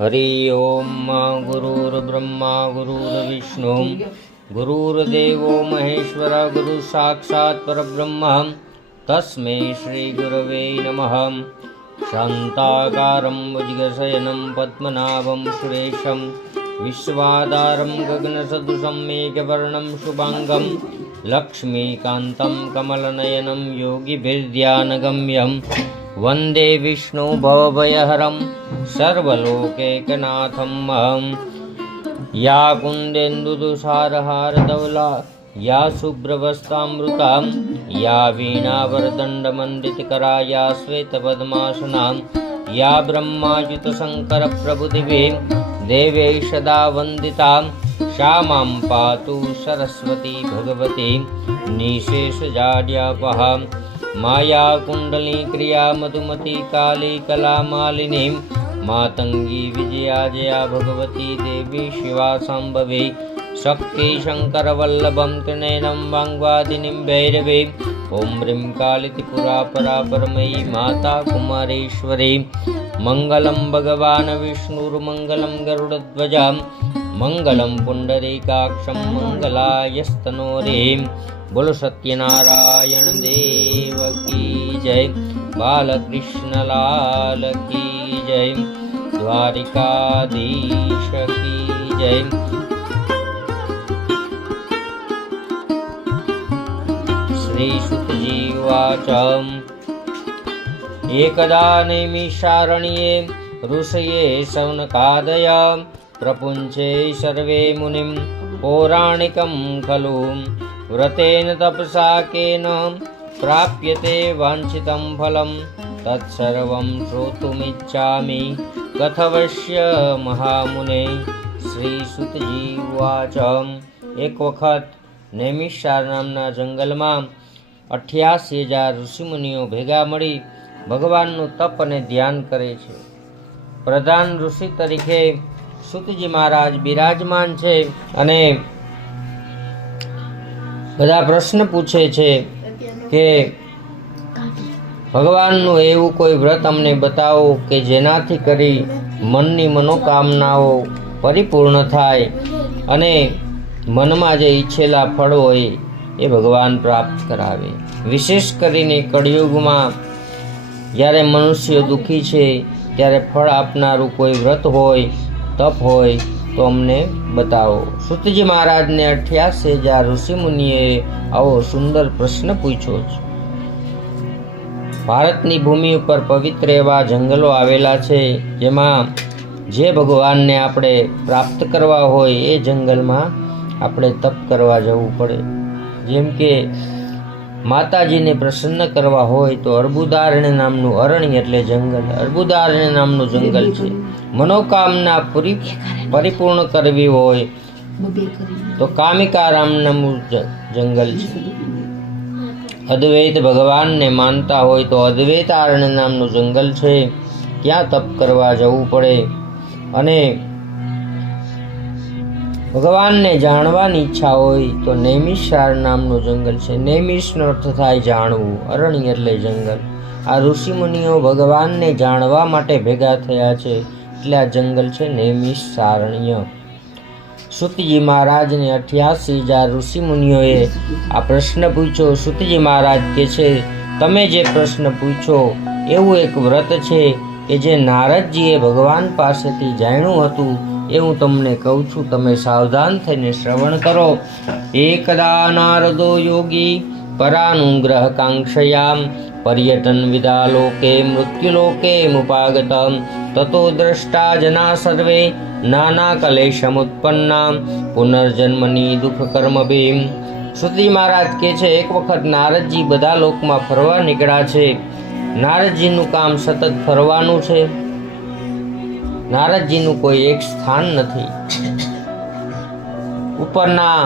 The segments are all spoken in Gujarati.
हरि ओम गुरुर्ब्रह्मा गुरुर्विष्णु गुरुर्देवो महेश्वर गुरु साक्षात् परब्रह्म तस्मै श्री गुरवे नमः। शान्ताकारं भुजगशयनं पद्मनाभं सुरेशं विश्वाधारं गगनसदृशं मेघवर्णं शुभांगं लक्ष्मीकान्तं कमलनयनं योगिभिर्ध्यानगम्यं वन्दे विष्णु भवभयहरं सर्वलोकैकनाथं महं। या कुन्देन्दुतुषारहारधवला या शुभ्रवस्त्रामृता या वीणावरदण्डमण्डितकरा या श्वेतपद्मासना या ब्रह्माच्युतशङ्करप्रभुदिवे देवे सदा वन्दिता सा मां पातु सरस्वती भगवती निशेषजाड्यापः। माया कुंडली क्रिया मधुमती काली कला मालिनी मातंगी विजया जया भगवती देवी शिवा संभवी शक्ति शंकर वल्लभं त्रिनयनं वाग्वादिनीं भैरवी ओं ह्रीं कालितिपुरा परा परमयी माता कुमारेश्वरी। मंगलं भगवान् विष्णुर्मंगलं गरुडध्वजा मंगलं पुंडरीकाक्षं मंगलायस्तनोरें। बोलो सत्यनारायण देव की जय, बालकृष्ण लाल की जय, द्वारिकाधीश की जय। श्री सुतजी उवाच एकदा नैमिषारण्ये ऋषये शौनकादय प्रपुञ्चे सर्वे मुनिं पौराणिकं खलु व्रतेन तपसा केन प्राप्यते वाञ्छितं फलं तत्सर्वं श्रोतुमिच्छामि कथवश्य महामुने। श्री सुतजी उवाच एक वखत नैमिषार नामना जंगलમાં 88,000 ઋષિમુનિઓ ભેગા મળી ભગવાનનું તપ અને ધ્યાન કરે છે। પ્રધાન ઋષિ તરીકે સુતજી મહારાજ બિરાજમાન છે અને બધા પ્રશ્ન પૂછે છે કે ભગવાનનું એવું કોઈ વ્રત અમને બતાવો કે જેનાથી કરી મનની મનોકામનાઓ પરિપૂર્ણ થાય અને મનમાં જે ઈચ્છેલા ફળ હોય એ ભગવાન પ્રાપ્ત કરાવે। વિશેષ કરીને કળિયુગમાં જ્યારે મનુષ્ય દુઃખી છે ત્યારે ફળ આપનારું કોઈ વ્રત હોય તપ હોય તો અમને બતાવો। સુતજી મહારાજને 88,000 ઋષિમુનિએ આવો સુંદર પ્રશ્ન પૂછ્યો છે। ભારતની ભૂમિ ઉપર પવિત્ર એવા જંગલો આવેલા છે જેમાં જે ભગવાનને આપણે પ્રાપ્ત કરવા હોય એ જંગલમાં આપણે તપ કરવા જવું પડે। જેમ કે માતાજીને પ્રસન્ન કરવા હોય તો અર્બુદારણ્ય નામનું અરણ્ય એટલે જંગલ, અર્બુદારણ્ય નામનું જંગલ છે। મનોકામના પરિપૂર્ણ કરવી હોય તો કામિકારામ નામનું જંગલ છે। અદ્વૈત ભગવાનને માનતા હોય તો અદ્વૈતારણ્ય નામનું જંગલ છે, ત્યાં તપ કરવા જવું પડે। અને ભગવાનને જાણવાની ઈચ્છા હોય તો નૈમિષાર નામનું જંગલ છે। નૈમિષનો અર્થ થાય જાણવું, અરણ્ય એટલે જંગલ। આ ઋષિમુનિઓ ભગવાનને જાણવા માટે ભેગા થયા છે એટલે આ જંગલ છે નૈમિષારણ્ય। સુતજી મહારાજને 88,000 ઋષિમુનિઓએ આ પ્રશ્ન પૂછ્યો। સુતજી મહારાજ કહે છે તમે જે પ્રશ્ન પૂછો એવું એક વ્રત છે કે જે નારદજીએ ભગવાન પાસેથી જાણ્યું હતું એ હું તમને કહું છું, તમે સાવધાન થઈને શ્રવણ કરો। એકદા નારદો યોગી પરાનુગ્રહ કાંક્ષયામ પર્યટન વિદા લોકે મૃત્યુલોકે મુપાગતમ તતો દ્રષ્ટા જના સર્વે નાના કલેશમુત્પન્ના પુનર્જન્મની દુઃખ કર્મભીમ। સુતજી મહારાજ કહે છે એક વખત નારદજી બધા લોકમાં ફરવા નીકળ્યા છે। નારદજીનું કામ સતત ફરવાનું છે। નારદજીનું કોઈ એક સ્થાન નથી। ઉપરના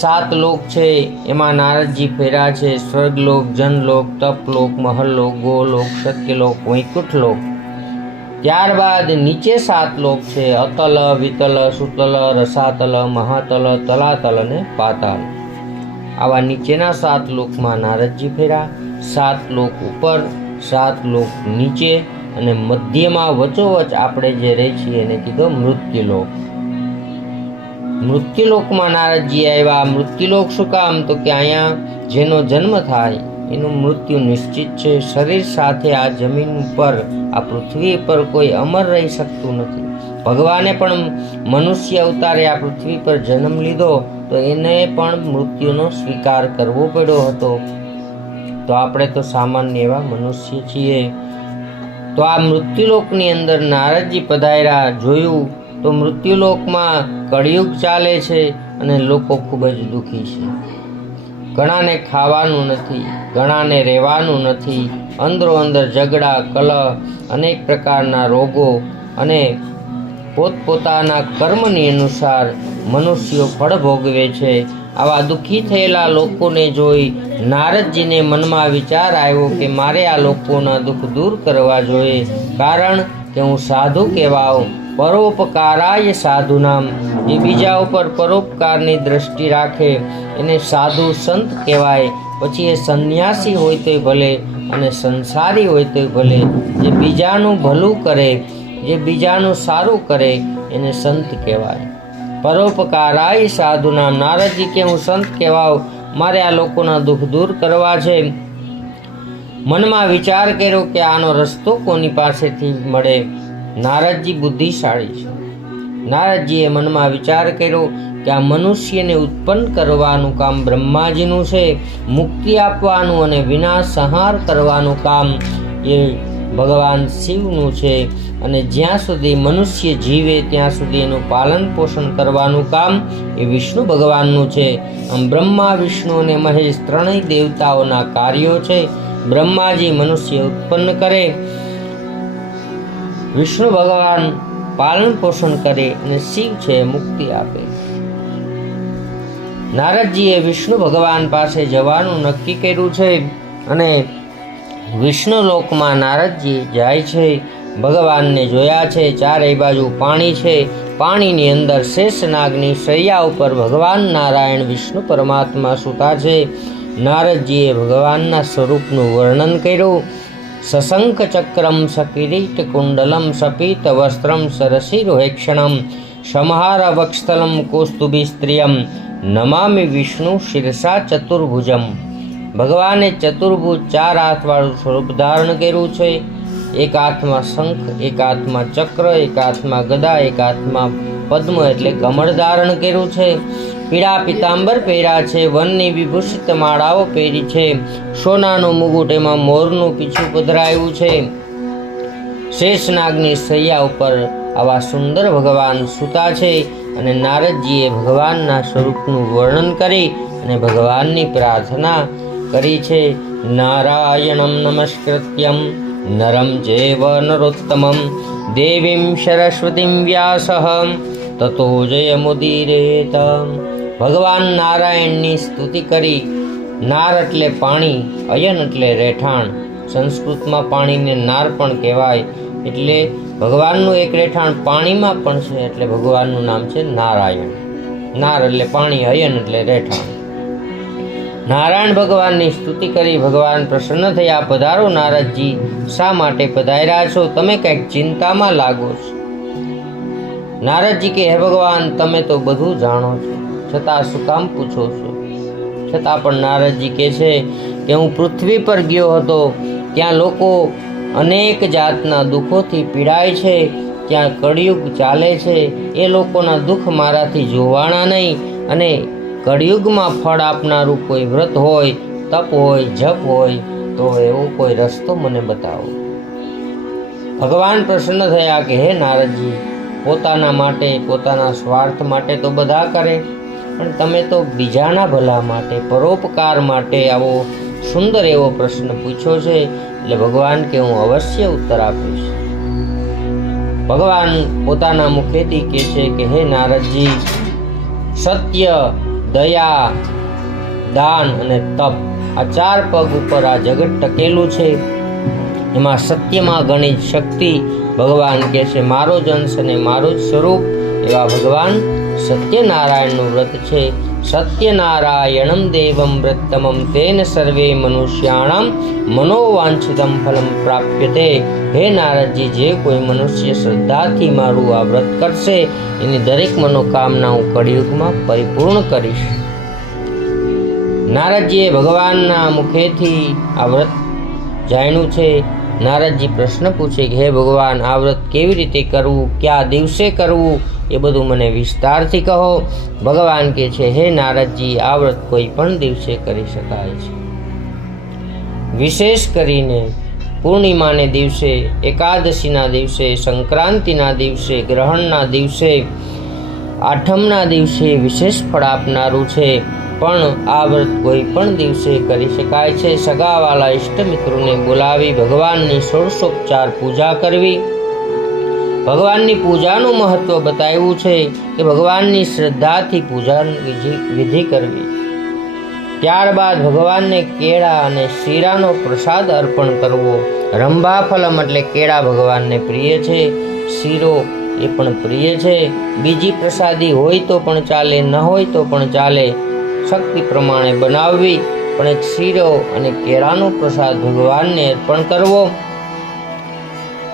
7 લોક છે એમાં નારદજી ફેર્યા છે, સ્વર્ગલોક, જનલોક, તપલોક, મહલલોક, ગોલોક, સત્યલોક, વૈકુંઠલોક। ત્યારબાદ નીચે 7 લોક છે, અતલ, વિતલ, સુતલ, રસાતલ, મહાતલ, તલાતલ અને પાતાલ। આવા નીચેના 7 લોકમાં નારદજી ફેર્યા। 7 લોક ઉપર, 7 લોક નીચે અને મધ્યમાં વચોવચ આપણે જે રહી છીએ એને કીધો મૃત્યુલોક. મૃત્યુલોકમાં નારદજી આવ્યા. મૃત્યુલોક શું કામ? તો કે અહીંયા જેનો જન્મ થાય એનું મૃત્યુ નિશ્ચિત છે. શરીર સાથે આ જમીન ઉપર, આ પૃથ્વી પર કોઈ અમર રહી શકતું નથી. ભગવાને પણ મનુષ્ય અવતારે આ પૃથ્વી પર જન્મ લીધો તો એને પણ મૃત્યુનો સ્વીકાર કરવો પડ્યો હતો. તો આપણે તો સામાન્ય એવા મનુષ્ય છીએ. તો આ મૃત્યુલોકની અંદર નારદજી પધાર્યા. જોયું તો મૃત્યુલોકમાં કળિયુગ ચાલે છે અને લોકો ખૂબ જ દુઃખી છે. ઘણાને ખાવાનું નથી, ઘણાને રહેવાનું નથી. અંદરો અંદર ઝઘડા, કલહ, અનેક પ્રકારના રોગો અને પોતપોતાના કર્મની અનુસાર મનુષ્યો ફળ ભોગવે છે. આવા દુઃખી થયેલા લોકોને જોઈ નારદજીને મનમાં વિચાર આવ્યો કે મારે આ લોકોના દુઃખ દૂર કરવા જોઈએ. કારણ કે હું સાધુ કહેવાઉં. પરોપકારાય સાધુનામ, જે બીજા ઉપર પરોપકારની દ્રષ્ટિ રાખે એને સાધુ સંત કહેવાય. પછી એ સંન્યાસી હોય તોય ભલે અને સંસારી હોય તોય ભલે, જે બીજાનું ભલું કરે, જે બીજાનું સારું કરે એને સંત કહેવાય. પરોપકારાય સાધુનામ. નારદજી કે હું સંત કહેવાઉં, મારે આ લોકોના દુઃખ દૂર કરવા છે. મનમાં વિચાર કર્યો કે આનો રસ્તો કોની પાસેથી મળે. નારદજી બુદ્ધિશાળી છે. નારદજીએ મનમાં વિચાર કર્યો કે આ મનુષ્યને ઉત્પન્ન કરવાનું કામ બ્રહ્માજીનું છે. મુક્તિ આપવાનું અને વિનાશ સંહાર કરવાનું કામ એ ભગવાન શિવનું છે. અને જ્યાં સુધી મનુષ્ય જીવે ત્યાં સુધી એનું પાલન પોષણ કરવાનું કામ એ વિષ્ણુ ભગવાનનું છે. આમ બ્રહ્મા, વિષ્ણુ અને મહેશ ત્રણેય દેવતાઓના કાર્યો છે. બ્રહ્માજી મનુષ્ય ઉત્પન્ન કરે, વિષ્ણુ ભગવાન પાલન પોષણ કરે અને શિવ છે મુક્તિ આપે. નારદજીએ વિષ્ણુ ભગવાન પાસે જવાનું નક્કી કર્યું છે અને વિષ્ણુ લોકમાં નારદજી જાય છે. ભગવાનને જોયા છે. ચારેય બાજુ પાણી છે. પાણીની અંદર શેષનાગની શૈયા ઉપર ભગવાન નારાયણ વિષ્ણુ પરમાત્મા સૂતા છે. નારદજીએ ભગવાનના સ્વરૂપનું વર્ણન કર્યું. સશંખ ચક્રમ સકિરીટ કુંડલમ સપીત વસ્ત્રમ સરસિરોહેક્ષણમ સંહાર વક્ષસ્થલમ કૌસ્તુભી સ્ત્રિયમ નમામિ વિષ્ણુ શિરસા ચતુર્ભુજમ. ભગવાને ચતુર્ભુજ 4 હાથવાળું સ્વરૂપ ધારણ કર્યું છે. એક હાથમાં શંખ, એક હાથમાં ચક્ર, એક હાથમાં ગદા, એક હાથમાં પદ્મ એટલે કમળ ધારણ કર્યું છે. પીળા પિતાંબર પહેર્યા છે. વનની વિભૂષિત માળાઓ પહેરી છે. સોનાનું મુગુટ, એમાં મોરનું પીછું પધરાયું છે. શેષનાગની શૈયા ઉપર આવા સુંદર ભગવાન સૂતા છે. અને નારદજીએ ભગવાનના સ્વરૂપનું વર્ણન કરી અને ભગવાનની પ્રાર્થના કરી છે. નારાયણમ નમસ્કૃત્યમ નરમ ચૈવ નરોત્તમમ દેવીમ સરસ્વતીમ વ્યાસઃ તતો જયમુદીરેત. ભગવાન નારાયણની સ્તુતિ કરી. નાર એટલે પાણી, અયન એટલે રહેઠાણ. સંસ્કૃતમાં પાણીને નાર પણ કહેવાય. એટલે ભગવાનનું એક રહેઠાણ પાણીમાં પણ છે. એટલે ભગવાનનું નામ છે નારાયણ. નાર એટલે પાણી, અયન એટલે રહેઠાણ. નારાયણ ભગવાનની સ્તુતિ કરી ભગવાન પ્રસન્ન થયા. પધારો નારદજી, શા માટે પધાર્યા છો? તમે કંઈક ચિંતામાં લાગો છો. નારદજી કે હે ભગવાન, તમે તો બધું જાણો છો, છતાં શું કામ પૂછો છો? છતાં પણ નારદજી કહે છે કે હું પૃથ્વી પર ગયો હતો, ત્યાં લોકો અનેક જાતના દુઃખોથી પીડાય છે. ત્યાં કળિયુગ ચાલે છે. એ લોકોના દુઃખ મારાથી જોવાના નહીં. અને કળિયુગમાં ફળ આપનારું કોઈ વ્રત હોય, તપ હોય, જપ હોય તો એવો કોઈ રસ્તો મને બતાવો. ભગવાન પ્રસન્ન થયા કે હે નારદજી, પોતાના માટે, પોતાના સ્વાર્થ માટે તો બધા કરે, પણ તમે તો બીજાના ભલા માટે, પરોપકાર માટે આવો સુંદર એવો પ્રશ્ન પૂછ્યો છે. એટલે ભગવાન કે હું અવશ્ય ઉત્તર આપીશ. ભગવાન પોતાના મુખેથી કહે છે કે હે નારદજી, સત્ય, દયા, દાન અને તપ, આ 4 પગ ઉપર આ જગત ટકેલું છે. એમાં સત્યમાં ઘણી શક્તિ. ભગવાન કહે છે મારો જ અંશ અને મારું જ સ્વરૂપ એવા ભગવાન સત્યનારાયણનું વ્રત છે. સત્યનારાયણમ દેવમ વ્રતમમ તેન સર્વે મનુષ્યાણામ મનોવાંછિતમ ફલમ પ્રાપ્યતે. હે નારદજી, જે કોઈ મનુષ્ય શ્રદ્ધાથી મારું આ વ્રત કરશે એની દરેક મનોકામના હું કળિયુગમાં પરિપૂર્ણ કરીશ. નારદજીએ ભગવાનના મુખેથી આ વ્રત જાણ્યું છે. નારદજી પ્રશ્ન પૂછે કે હે ભગવાન, આ વ્રત કેવી રીતે કરવું, કયા દિવસે કરવું, એ બધું મને વિસ્તારથી કહો. ભગવાન કહે છે, હે નારદજી, આ વ્રત કોઈ પણ દિવસે કરી શકાય છે. વિશેષ કરીને પૂર્ણિમાને દિવસે, એકાદશીના દિવસે, સંક્રાંતિના દિવસે, ગ્રહણના દિવસે, આઠમના દિવસે વિશેષ ફળ આપનારું છે. પણ આ વ્રત કોઈ પણ દિવસે કરી શકાય છે. સગાવાલા ઇષ્ટમિત્રોને બોલાવી ભગવાનની ષોડશોપચાર પૂજા કરવી. ભગવાનની પૂજાનું મહત્વ બતાવ્યું છે કે ભગવાનની શ્રદ્ધાથી પૂજાની વિધિ કરવી. ત્યારબાદ ભગવાનને કેળા અને શીરાનો પ્રસાદ અર્પણ કરવો. રંભાફલમ એટલે કેળા ભગવાનને પ્રિય છે, શીરો એ પણ પ્રિય છે. બીજી પ્રસાદી હોય તો પણ ચાલે, ન હોય તો પણ ચાલે, શક્તિ પ્રમાણે બનાવવી. પણ એક શીરો અને કેળાનો પ્રસાદ ભગવાનને અર્પણ કરવો.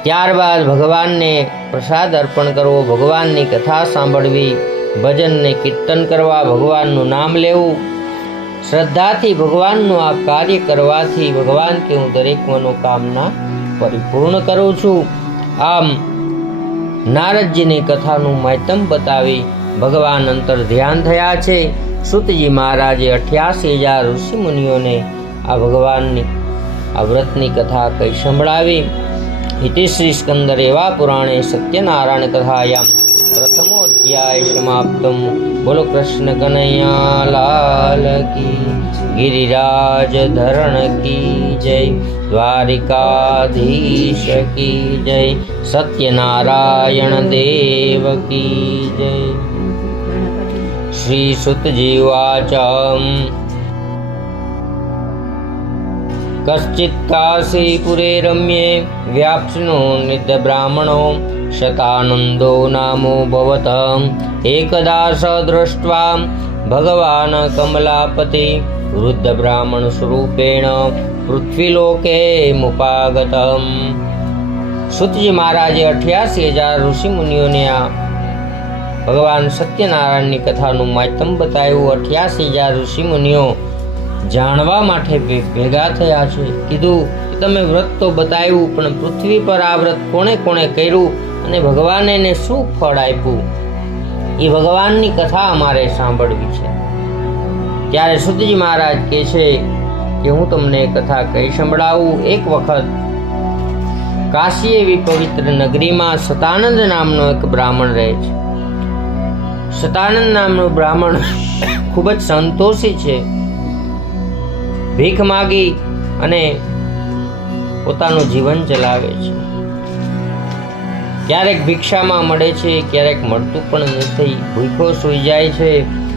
ત્યારબાદ ભગવાનને પ્રસાદ અર્પણ કરવો, ભગવાનની કથા સાંભળવી, ભજનને કીર્તન કરવા, ભગવાનનું નામ લેવું. શ્રદ્ધાથી ભગવાનનું આ કાર્ય કરવાથી ભગવાન કે હું દરેક મનોકામના પરિપૂર્ણ કરું છું. આમ નારદજીની કથાનું માધ્યમ બતાવી ભગવાન અંતર ધ્યાન થયા છે. સુતજી મહારાજે 88,000 ઋષિ મુનિઓને આ ભગવાનની આ વ્રતની કથા કઈ સંભળાવી. ઇતિશ્રી સ્કંદર એવા પુરાણે સત્યનારાયણ કથાયામ પ્રથમો અધ્યાય સમાપ્તમ. બોલો કૃષ્ણ કનૈયા લાલ કી, ગિરિરાજ ધરણ કી જય, દ્વારિકાધીશ કી જય, સત્યનારાયણ દેવ કી જય. શ્રી સુતજી ઉવાચ કશ્ચિત કાશીપુરે રમ્યે વ્યાપ્સનો નિત્ય બ્રાહ્મણો શતાનંદો નામો ભવત. એકદા સ દૃષ્ટ્વા ભગવાન કમલાપતિ વૃદ્ધ બ્રાહ્મણ સ્વરૂપેણ પૃથ્વીલોકે મુપાગતમ. સુતજી મહારાજે 88,000 ઋષિ મુનિઓને આ ભગવાન સત્યનારાયણની કથાનું માધ્યમ બતાવ્યું. 88,000 ઋષિ મુનિઓ જાણવા માટે ભેગા થયા છે. કીધું કે તમે વ્રત તો બતાવ્યું, પણ પૃથ્વી પર આ વ્રત કોણે કોણે કર્યું અને ભગવાને એને શું ફળ આપ્યું, એ ભગવાનની કથા અમારે સાંભળવી છે. ત્યારે સુતજી મહારાજ કહે છે કે હું તમને કથા કઈ સંભળાવું. એક વખત કાશી એવી પવિત્ર નગરીમાં સતાનંદ નામનો એક બ્રાહ્મણ રહે છે. સતાનંદ નામનો બ્રાહ્મણ ખૂબ જ સંતોષી છે. ભીખ માગી અને પોતાનું જીવન ચલાવે છે. ક્યારેક ભિક્ષામાં મળે છે, ક્યારેક મળતું પણ નથી. ભૂખો સૂઈ જાય છે,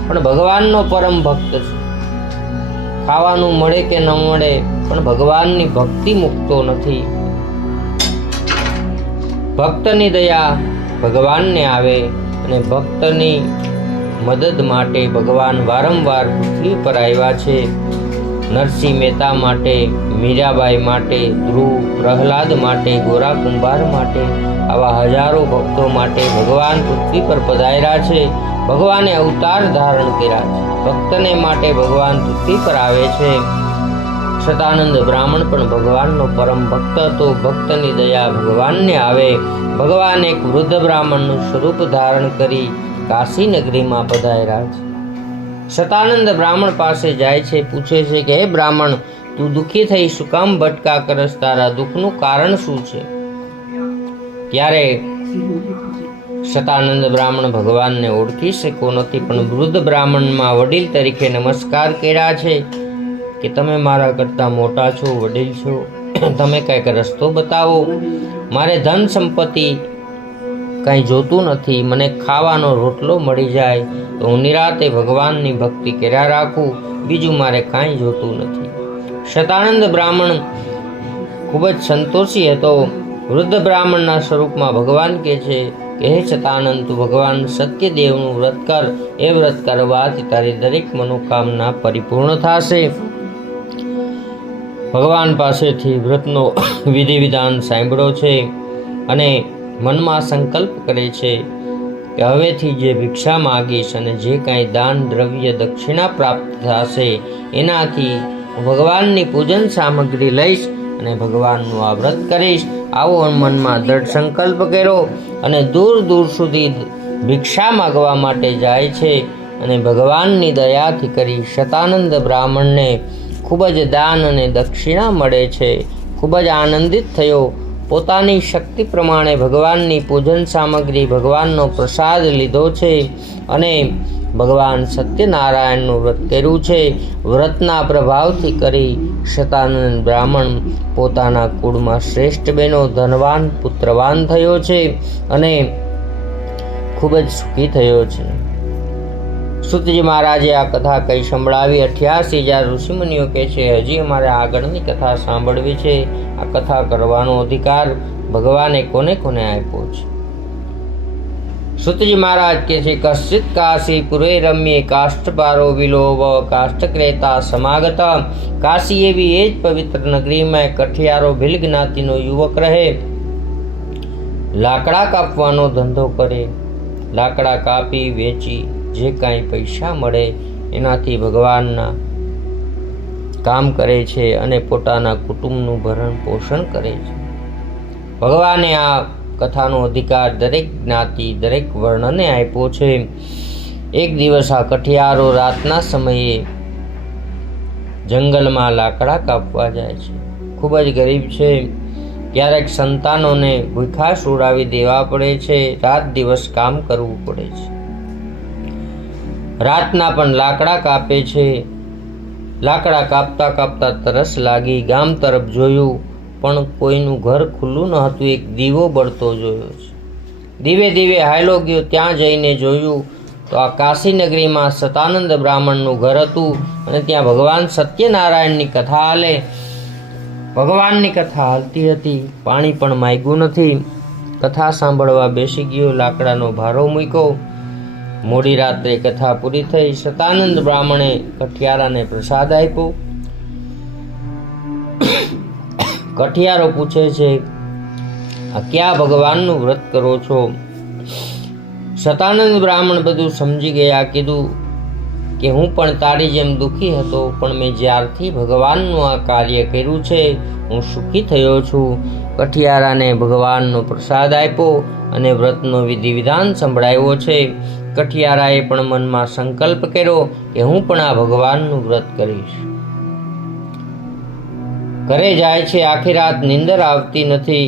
પણ ભગવાનનો પરમ ભક્ત છે. ખાવાનું મળે કે ન મળે, પણ ભગવાનની ભક્તિ મૂકતો નથી. ભક્તની દયા ભગવાનને આવે અને ભક્તની મદદ માટે ભગવાન વારંવાર પૃથ્વી પર આવ્યા છે. નરસિંહ મહેતા માટે, મીરાબાઈ માટે, ધ્રુવ, પ્રહલાદ માટે, ગોરા કુંભાર માટે, આવા હજારો ભક્તો માટે ભગવાન પૃથ્વી પર પધાર્યા છે. ભગવાને અવતાર ધારણ કર્યા છે. ભક્તને માટે ભગવાન પૃથ્વી પર આવે છે. સતાનંદ બ્રાહ્મણ પણ ભગવાનનો પરમ ભક્ત હતો. ભક્તની દયા ભગવાનને આવે. ભગવાન એક વૃદ્ધ બ્રાહ્મણનું સ્વરૂપ ધારણ કરી કાશી નગરીમાં પધાર્યા છે. સતાનંદ બ્રાહ્મણ પાસે જાય છે, પૂછે છે કે હે બ્રાહ્મણ, તું દુઃખી થઈ શું કામ ભટકા કરસ? તારા દુઃખનું કારણ શું છે? ત્યારે સતાનંદ બ્રાહ્મણ ભગવાનને ઓળખી શક્યો નથી, પણ વૃદ્ધ બ્રાહ્મણમાં વડીલ તરીકે નમસ્કાર કર્યા છે કે તમે મારા કરતાં મોટા છો, વડીલ છો, તમે કંઈક રસ્તો બતાવો. મારે ધન સંપત્તિ કાંઈ જોતું નથી. મને ખાવાનો રોટલો મળી જાય તો હું નિરાતે ભગવાનની ભક્તિ કર્યા રાખું. બીજું મારે કાંઈ જોતું નથી. સતાનંદ બ્રાહ્મણ ખૂબ જ સંતોષી હતો. વૃદ્ધ બ્રાહ્મણના સ્વરૂપમાં ભગવાન કહે છે કે હે સતાનંદ, તું ભગવાન સત્યદેવનું વ્રત કર. એ વ્રત કરવાથી તારી દરેક મનોકામના પરિપૂર્ણ થશે. ભગવાન પાસેથી વ્રતનો વિધિ વિધાન સાંભળ્યો છે અને મનમાં સંકલ્પ કરે છે કે હવેથી જે ભિક્ષા માગીશ અને જે કાંઈ દાન દ્રવ્ય દક્ષિણા પ્રાપ્ત થશે એનાથી ભગવાનની પૂજન સામગ્રી લઈશ અને ભગવાનનું આ વ્રત કરીશ. આવો મનમાં દ્રઢ સંકલ્પ કર્યો અને દૂર દૂર સુધી ભિક્ષા માગવા માટે જાય છે અને ભગવાનની દયાથી કરી શતાનંદ બ્રાહ્મણને ખૂબ જ દાન અને દક્ષિણા મળે છે. ખૂબ જ આનંદિત થયો. પોતાની શક્તિ પ્રમાણે ભગવાનની પૂજન સામગ્રી, ભગવાનનો પ્રસાદ લીધો છે અને ભગવાન સત્યનારાયણનું વ્રત કર્યું છે. વ્રતના પ્રભાવથી કરી શતાનંદ બ્રાહ્મણ પોતાના કુળમાં શ્રેષ્ઠ બન્યો, ધનવાન પુત્રવાન થયો છે અને ખૂબ જ સુખી થયો છે. સુતજી મહારાજે આ કથા કઈ સંભળાવી. 88,000 ઋષિમુનિઓ કહે છે હજી અમારે આગળની કથા સાંભળવી છે. આ કથા કરવાનો અધિકાર ભગવાને કોને કોને આપ્યો છે? સુતજી મહારાજ કહે છે કશ્ચિત કાશી પુરે રમ્યે કાષ્ઠપારો વિલોવ કાષ્ઠક્રેતા સમાગત. કાશી એવી એ જ પવિત્ર નગરીમાં કઠિયારો ભીલ જ્ઞાતિનો યુવક રહે. લાકડા કાપવાનો ધંધો કરે. લાકડા કાપી વેચી જે કાંઈ પૈસા મળે એનાથી ભગવાનના કામ કરે છે અને પોતાના કુટુંબનું ભરણ પોષણ કરે છે. ભગવાને આ કથાનો અધિકાર દરેક જ્ઞાતિ, દરેક વર્ણને આપ્યો છે. એક દિવસ આ કઠિયારો રાતના સમયે જંગલમાં લાકડા કાપવા જાય છે. ખૂબ જ ગરીબ છે. ક્યારેક સંતાનોને ભૂખા સુવડાવી દેવા પડે છે. રાત દિવસ કામ કરવું પડે છે. રાતના પણ લાકડા કાપે છે. લાકડા કાપતા કાપતા તરસ લાગી. ગામ તરફ જોયું પણ કોઈનું ઘર ખુલ્લું ન હતું. એક દીવો બળતો જોયો છે. ધીરે ધીરે હાલ્યો ગયો. ત્યાં જઈને જોયું તો આ કાશી નગરીમાં સતાનંદ બ્રાહ્મણનું ઘર હતું અને ત્યાં ભગવાન સત્યનારાયણની કથા હાલે. ભગવાનની કથા હાલતી હતી. પાણી પણ માંગ્યું નથી. કથા સાંભળવા બેસી ગયો. લાકડાનો ભારો મૂક્યો. મોડી રાત્રે કથા પૂરી થઈ. સતાનંદ બ્રાહ્મણે કઠિયારાને પ્રસાદ આપ્યો. કઠિયારો પૂછે છે આ ક્યાં ભગવાનનું વ્રત કરો છો? સતાનંદ બ્રાહ્મણ બધું સમજી ગયા. કીધું કે હું પણ તારી જેમ દુઃખી હતો, પણ મેં જ્યારથી ભગવાનનું આ કાર્ય કર્યું છે હું સુખી થયો છું. કઠિયારાને ભગવાનનો પ્રસાદ આપ્યો અને વ્રતનો વિધિ વિધાન સંભળાવ્યો છે. કઠિયારાએ પણ મનમાં સંકલ્પ કર્યો કે હું પણ આ ભગવાનનું વ્રત કરીશ. ઘરે જાય છે. આખી રાત નીંદર આવતી નથી.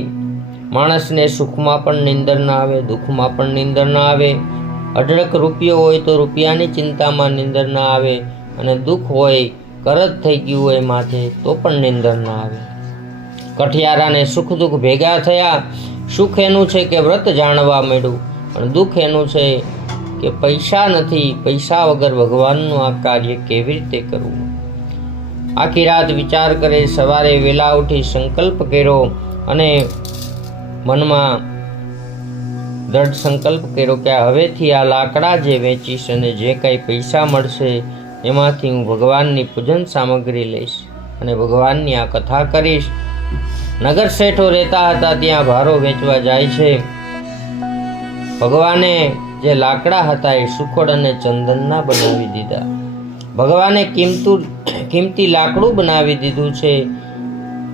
માણસને સુખમાં પણ નીંદર ના આવે, દુઃખમાં પણ નીંદર ના આવે. અઢળક રૂપિયો હોય તો રૂપિયાની ચિંતામાં નીંદર ના આવે અને દુઃખ હોય, કરજ થઈ ગયું હોય માથે તો પણ નીંદર ના આવે. કઠિયારાને સુખ દુઃખ ભેગા થયા. સુખ એનું છે કે વ્રત જાણવા મળ્યું, પણ દુઃખ એનું છે કે પૈસા નથી. પૈસા વગર ભગવાનનું આ કાર્ય કેવી રીતે કરવું? આખી રાત વિચાર કરે. સવારે વહેલા ઉઠી સંકલ્પ કર્યો અને મનમાં દ્રઢ સંકલ્પ કર્યો કે હવેથી આ લાકડા જે વેચીશ અને જે કાંઈ પૈસા મળશે એમાંથી હું ભગવાનની પૂજન સામગ્રી લઈશ અને ભગવાનની આ કથા કરીશ. નગર શેઠો રહેતા હતા ત્યાં ભારો વેચવા જાય છે. ભગવાને જે લાકડા હતા એ સુખોડ અને ચંદનના બનાવી દીધા. ભગવાને કિંમતી લાકડું બનાવી દીધું છે.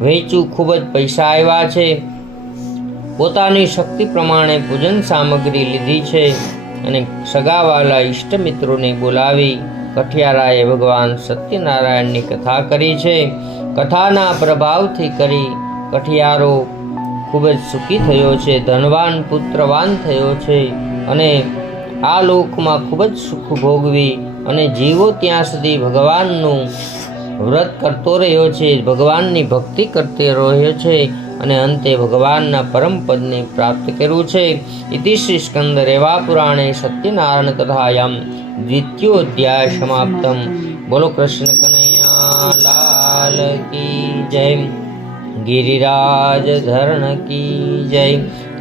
વેચ્યું, ખૂબ જ પૈસા આવ્યા છે. પોતાની શક્તિ પ્રમાણે પૂજન સામગ્રી લીધી છે અને સગાવાલા ઈષ્ટ મિત્રોને બોલાવી કઠિયારાએ ભગવાન સત્યનારાયણની કથા કરી છે. કથાના પ્રભાવથી કરી કઠિયારો ખૂબ જ સુખી થયો છે, ધનવાન પુત્રવાન થયો છે અને આ લોકમાં ખૂબ જ સુખ ભોગવી અને જીવો ત્યાં સુધી ભગવાનનું વ્રત કરતો રહ્યો છે, ભગવાનની ભક્તિ કરતો રહ્યો છે અને અંતે ભગવાનના પરમ પદને પ્રાપ્ત કર્યું છે. ઇતિ શ્રી સ્કંદ રેવા પુરાણે સત્યનારાયણ કથાયામ દ્વિતીયોધ્યાય સમાપ્તમ. બોલો કૃષ્ણ કનૈયા લાલ કી જય, ગિરિરાજ ધરણ કી જય.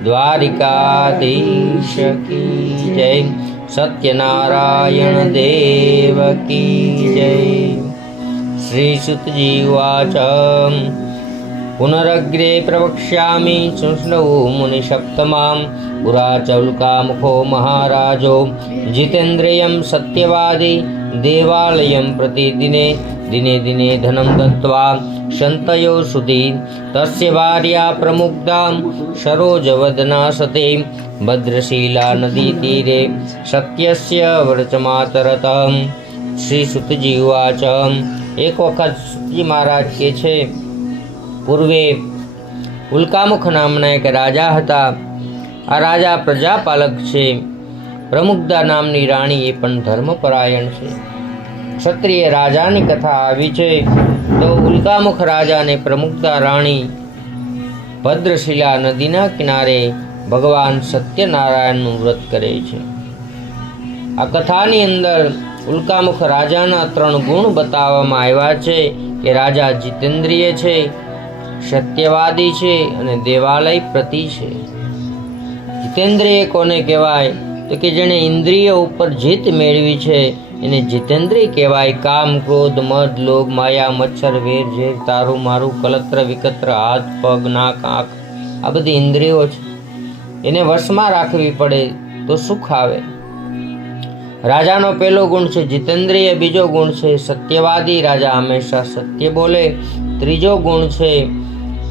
દ્વારિકાધીશ કી જય. સત્યનારાયણ દેવ કી જય. શ્રી સુતજી ઉવાચ પુનરગ્રે પ્રવક્ષ્યામિ શુષ્ણુ મુનિસપ્તમાં પુરા ચ ઉલ્કામુખો મહારાજો જીતેન્દ્રિયં સત્યવાદી દેવાલયં પ્રતિદિને દિને દિને ધનમ દત્વા શંતયો સુધી તસ્ય ભાર્યા પ્રમુગ્ધા સરોજવદના સતે ભદ્રશીલા નદી તીરે સત્યસ્ય વ્રજમાતરત. શ્રી સુતજી ઉવાચ એક વખત સુતજી મહારાજ કે છે, પૂર્વે ઉલ્કામુખ નામના એક રાજા હતા. આ રાજા પ્રજાપાલક છે. પ્રમુગ્ધા નામની રાણી એ પણ ધર્મપરાયણ છે. ક્ષત્રિય રાજાની કથા આવી છે. તો ઉલ્કામુખ રાજા અને પ્રમુગ્ધા રાણી ભદ્રશિલા નદીના કિનારે ભગવાન સત્યનારાયણનું વ્રત કરે છે. આ કથાની અંદર ઉલ્કામુખ રાજાના 3 ગુણ બતાવવામાં આવ્યા છે કે રાજા જીતેન્દ્રિય છે, સત્યવાદી છે અને દેવાલય પ્રતિ છે. જીતેન્દ્રિય કોને કહેવાય તો કે જેણે ઇન્દ્રિયો ઉપર જીત મેળવી છે એને જીતેન્દ્રિય કહેવાય. કામ, ક્રોધ, મદ, લોભ, માયા, મચ્છર, વેર, ઝેર, તારું મારું, કલત્ર વિકત્ર, હાથ, પગ, નાક, આંખ આ બધી ઇન્દ્રિયો છે. એને વશમાં રાખવી પડે તો સુખ આવે. રાજાનો પહેલો ગુણ છે જીતેન્દ્રિય. બીજો ગુણ છે સત્યવાદી, રાજા હંમેશા સત્ય બોલે. ત્રીજો ગુણ છે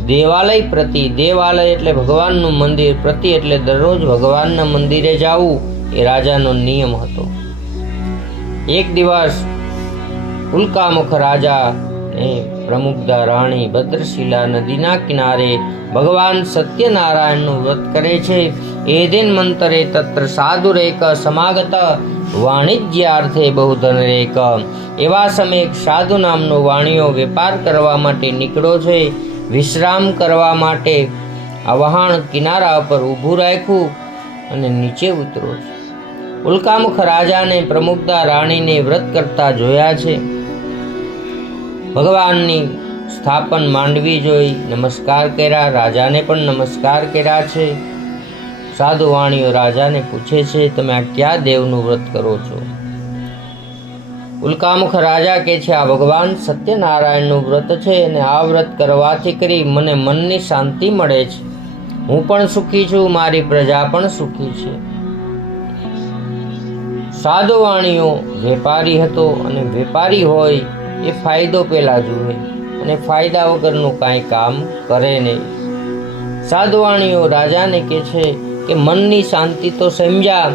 દેવાલય પ્રતિ. દેવાલય એટલે ભગવાનનું મંદિર, પ્રતિ એટલે દરરોજ ભગવાનના મંદિરે જવું એ રાજાનો નિયમ હતો. એક દિવસ ઉલ્કામુખ રાજા એ પ્રમુગ્ધા રાણી ભદ્રશિલા નદીના કિનારે ભગવાન સત્યનારાયણનું વ્રત કરે છે. એદેન મંતરે તત્ર સાધુરેક સમાગત વાણિજ્યાર્થે બહુધનરેક. એવા સમયે એક સાધુ નામનો વાણિયો વેપાર કરવા માટે નીકળ્યો છે. વિશ્રામ કરવા માટે આ વહાણ કિનારા પર ઊભું રાખ્યું અને નીચે ઉતરો છે. ઉલ્કામુખ રાજાને પ્રમુગ્ધા રાણીને વ્રત કરતા જોયા છે. ભગવાનની સ્થાપન માંડવી જોઈ નમસ્કાર કર્યા. રાજાને પણ નમસ્કાર કર્યા છે. સાધુ વાણીઓ રાજાને પૂછે છે, તમે આ કયા દેવનું વ્રત કરો છો? ઉલ્કામુખ રાજા કહે છે, આ ભગવાન સત્યનારાયણનું વ્રત છે અને આ વ્રત કરવાથી કરી મને મનની શાંતિ મળે છે. હું પણ સુખી છું, મારી પ્રજા પણ સુખી છે. સાધુ વાણીઓ વેપારી હતો અને વેપારી હોય એ ફાયદો પહેલા જુએ અને ફાયદા વગરનું કાંઈ કામ કરે નહીં. સાધુ વાણીઓ રાજાને કહે છે કે મનની શાંતિ તો સમજ્યા,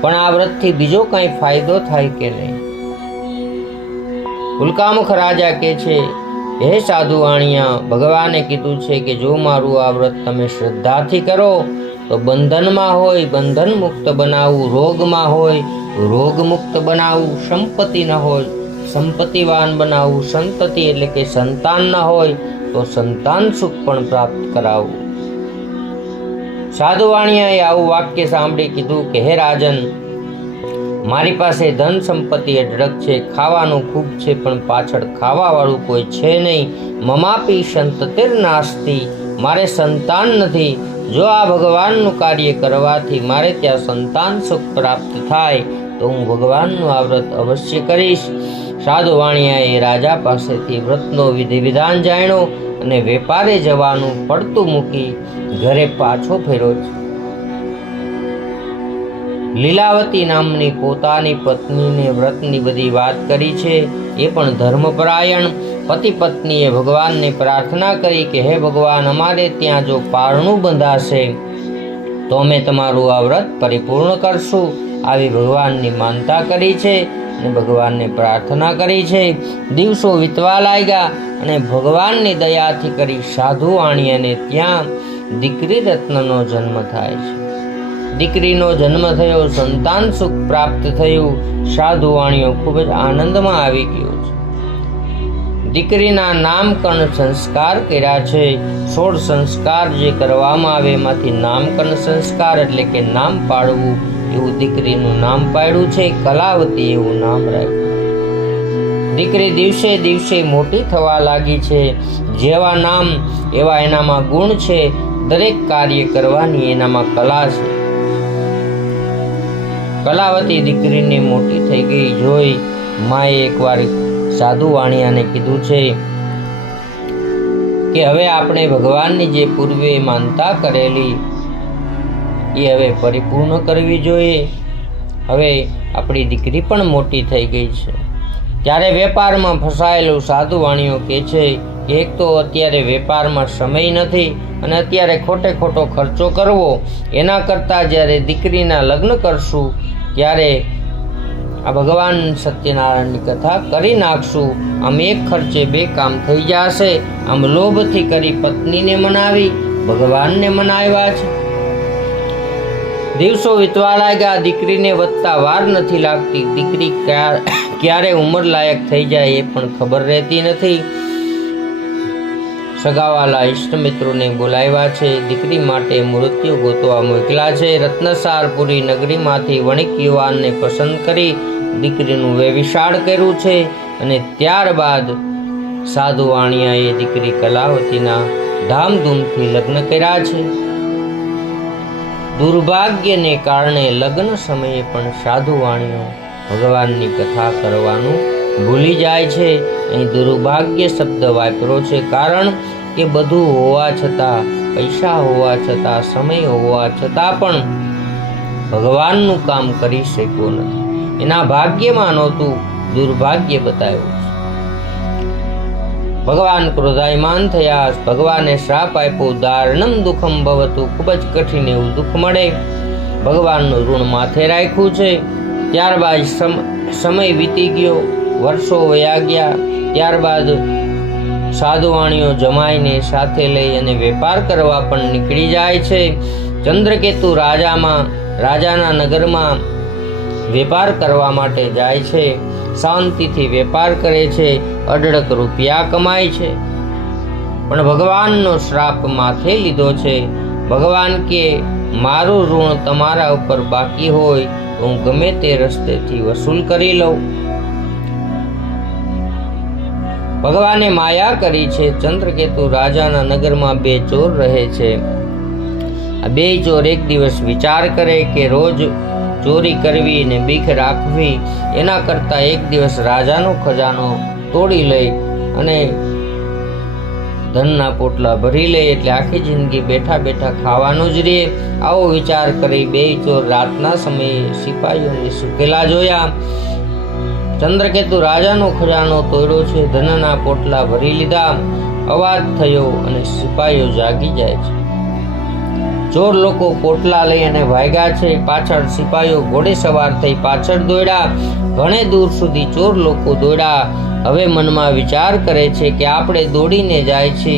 પણ આ વ્રતથી બીજો કાંઈ ફાયદો થાય કે નહીં? ઉલ્કામુખ રાજા કહે છે, હે સાધુ વાણિયા, ભગવાને કીધું છે કે જો મારું આ વ્રત તમે શ્રદ્ધાથી કરો તો બંધનમાં હોય બંધન મુક્ત બનાવવું, રોગમાં હોય રોગ મુક્ત બનાવવું, સંપત્તિ ન હોય સંપત્તિવાન બનાવવું, સંતતિ એટલે કે સંતાન ન હોય તો સંતાન સુખ પણ પ્રાપ્ત કરાવવું. સાધુ વાણિયાએ આવું વાક્ય સાંભળી કીધું કે હે રાજન, મારી પાસે ધન સંપત્તિ અઢળક છે, ખાવાનું ખૂબ છે, પણ પાછળ ખાવા વાળું કોઈ છે નહીં. મમાપી સંતતિર નાસ્તિ, મારે સંતાન નથી. જો આ ભગવાનનું કાર્ય કરવાથી મારે ત્યાં સંતાન સુખ પ્રાપ્ત થાય તો હું ભગવાનનું આ વ્રત અવશ્ય કરીશ. સાધુ વાણિયાએ રાજા પાસેથી વ્રતનો વિધિ વિધાન જાણ્યો અને વેપારે જવાનું પડતું મૂકી ઘરે પાછો ફેર્યો છે. લીલાવતી નામની પોતાની પત્નીને વ્રતની બધી વાત કરી છે. એ પણ ધર્મપરાયણ. પતિ પત્નીએ ભગવાનને પ્રાર્થના કરી કે હે ભગવાન, અમારે ત્યાં જો પારણું બંધાશે તો અમે તમારું આ વ્રત પરિપૂર્ણ કરશું. આવી ભગવાનની માનતા કરી છે અને ભગવાનને પ્રાર્થના કરી છે. દિવસો વીતવા લાગ્યા અને ભગવાનની દયાથી કરી સાધુ વાણિયાને ત્યાં દીકરી રત્નનો જન્મ થાય છે. દીકરીનો જન્મ થયો, સંતાન સુખ પ્રાપ્ત થયું. સાધુ વાણિયો ખૂબ જ આનંદમાં આવી ગયો છે. દીકરીના નામકરણ સંસ્કાર કર્યા છે. 16 સંસ્કાર જે કરવામાં આવે એમાંથી નામકરણ સંસ્કાર એટલે કે નામ પાડવું એવું દીકરીનું નામ પાડ્યું છે. કલાવતી એવું નામ રાખ્યું. દીકરી દિવસે દિવસે મોટી થવા લાગી છે. જેવા નામ એવા એનામાં ગુણ છે. દરેક કાર્ય કરવાની એનામાં કલા છે. કલાવતી દીકરીને મોટી થઈ ગઈ જોઈ માએ એકવાર સાધુ વાણિયાને કીધું છે કે હવે આપણે ભગવાનની જે પૂર્વે માનતા કરેલી એ હવે પરિપૂર્ણ કરવી જોઈએ. હવે આપણી દીકરી પણ મોટી થઈ ગઈ છે. ત્યારે વેપારમાં ફસાયેલું સાધુ વાણિયો કહે છે કે એક તો અત્યારે વેપારમાં સમય નથી અને અત્યારે ખોટે ખોટો ખર્ચો કરવો, એના કરતાં જ્યારે દીકરીના લગ્ન કરશું ત્યારે આ ભગવાન સત્યનારાયણની કથા કરી નાખશું. આમ એક ખર્ચે બે કામ થઈ જશે. આમ લોભથી કરી પત્નીને મનાવી, ભગવાનને મનાવ્યા છે. દિવસો વીતવા લાગ્યા. દીકરીને વધતા વાર નથી લાગતી. દીકરી ક્યારે ઉંમર લાયક થઈ જાય એ પણ ખબર રહેતી નથી. સગાવાલા ઇષ્ટમિત્રોને બોલાવ્યા છે. દીકરી માટે મૃત્યુ ગોતવા મોકલ્યા છે. રત્નસારપુરી નગરીમાંથી વણિક યુવાનને પસંદ કરી દીકરીનું વેવિશાળ કર્યું છે અને ત્યારબાદ સાધુ વાણિયાએ દીકરી કલાવતીના ધામધૂમથી લગ્ન કર્યા છે. દુર્ભાગ્યને કારણે લગ્ન સમયે પણ સાધુ વાણિયો ભગવાનની કથા કરવાનું ભૂલી જાય છે. અહીં દુર્ભાગ્ય શબ્દ વાપર્યો છે કારણ કે બધું હોવા છતાં, પૈસા હોવા છતાં, સમય હોવા છતાં પણ ભગવાનનું કામ કરી શક્યો નથી. એના ભાગ્યમાં નહોતું, દુર્ભાગ્ય બતાવ્યું છે. ભગવાન ક્રોધાયમાન થયા. ભગવાને શ્રાપ આપ્યો, દારુણમ દુઃખમ ભવતું, ખૂબ જ કઠિન એવું દુઃખ મળે. ભગવાનનું ઋણ માથે રાખ્યું છે. ત્યારબાદ સમય વીતી ગયો, વર્ષો વયા ગયા. ત્યારબાદ સાધુ વાણિયો જમાઈને સાથે લઈ અને વેપાર કરવા પણ નીકળી જાય છે. ચંદ્રકેતુ રાજાના નગરમાં વેપાર કરવા માટે જાય છે. શાંતિથી વેપાર કરે છે, અઢળક રૂપિયા કમાય છે. પણ ભગવાનનો શ્રાપ માથે લીધો છે. ભગવાન કે મારું ઋણ તમારા ઉપર બાકી હોય તો હું ગમે તે રસ્તેથી વસૂલ કરી લઉં. ભગવાને માયા કરી છે. ચંદ્રકેતુ રાજાના નગરમાં બે ચોર રહે છે. આ બે ચોર એક દિવસ વિચાર કરે કે રોજ ચોરી કરવી ને બીક રાખવી એના કરતાં એક દિવસ રાજાનો ખજાનો તોડી લઈ અને ધનના પોટલા ભરી લે એટલે આખી જિંદગી બેઠા બેઠા ખાવાનું જ રહે. આવો વિચાર કરી બે ચોર રાતના સમયે સિપાહીઓને સૂકેલા જોયા. ચંદ્રકેતુ રાજાનો ખજાનો તોડ્યો છે, ધનના પોટલા ભરી લીધા. અવાજ થયો અને સિપાહીઓ જાગી જાય છે. ચોર લોકો પોટલા લઈ અને ભાગ્યા છે. પાછળ સિપાહીઓ ઘોડે સવાર થઈ પાછળ દોડ્યા. ઘણે દૂર સુધી ચોર લોકો દોડ્યા. હવે મનમાં વિચાર કરે છે કે આપણે દોડીને જાય છે,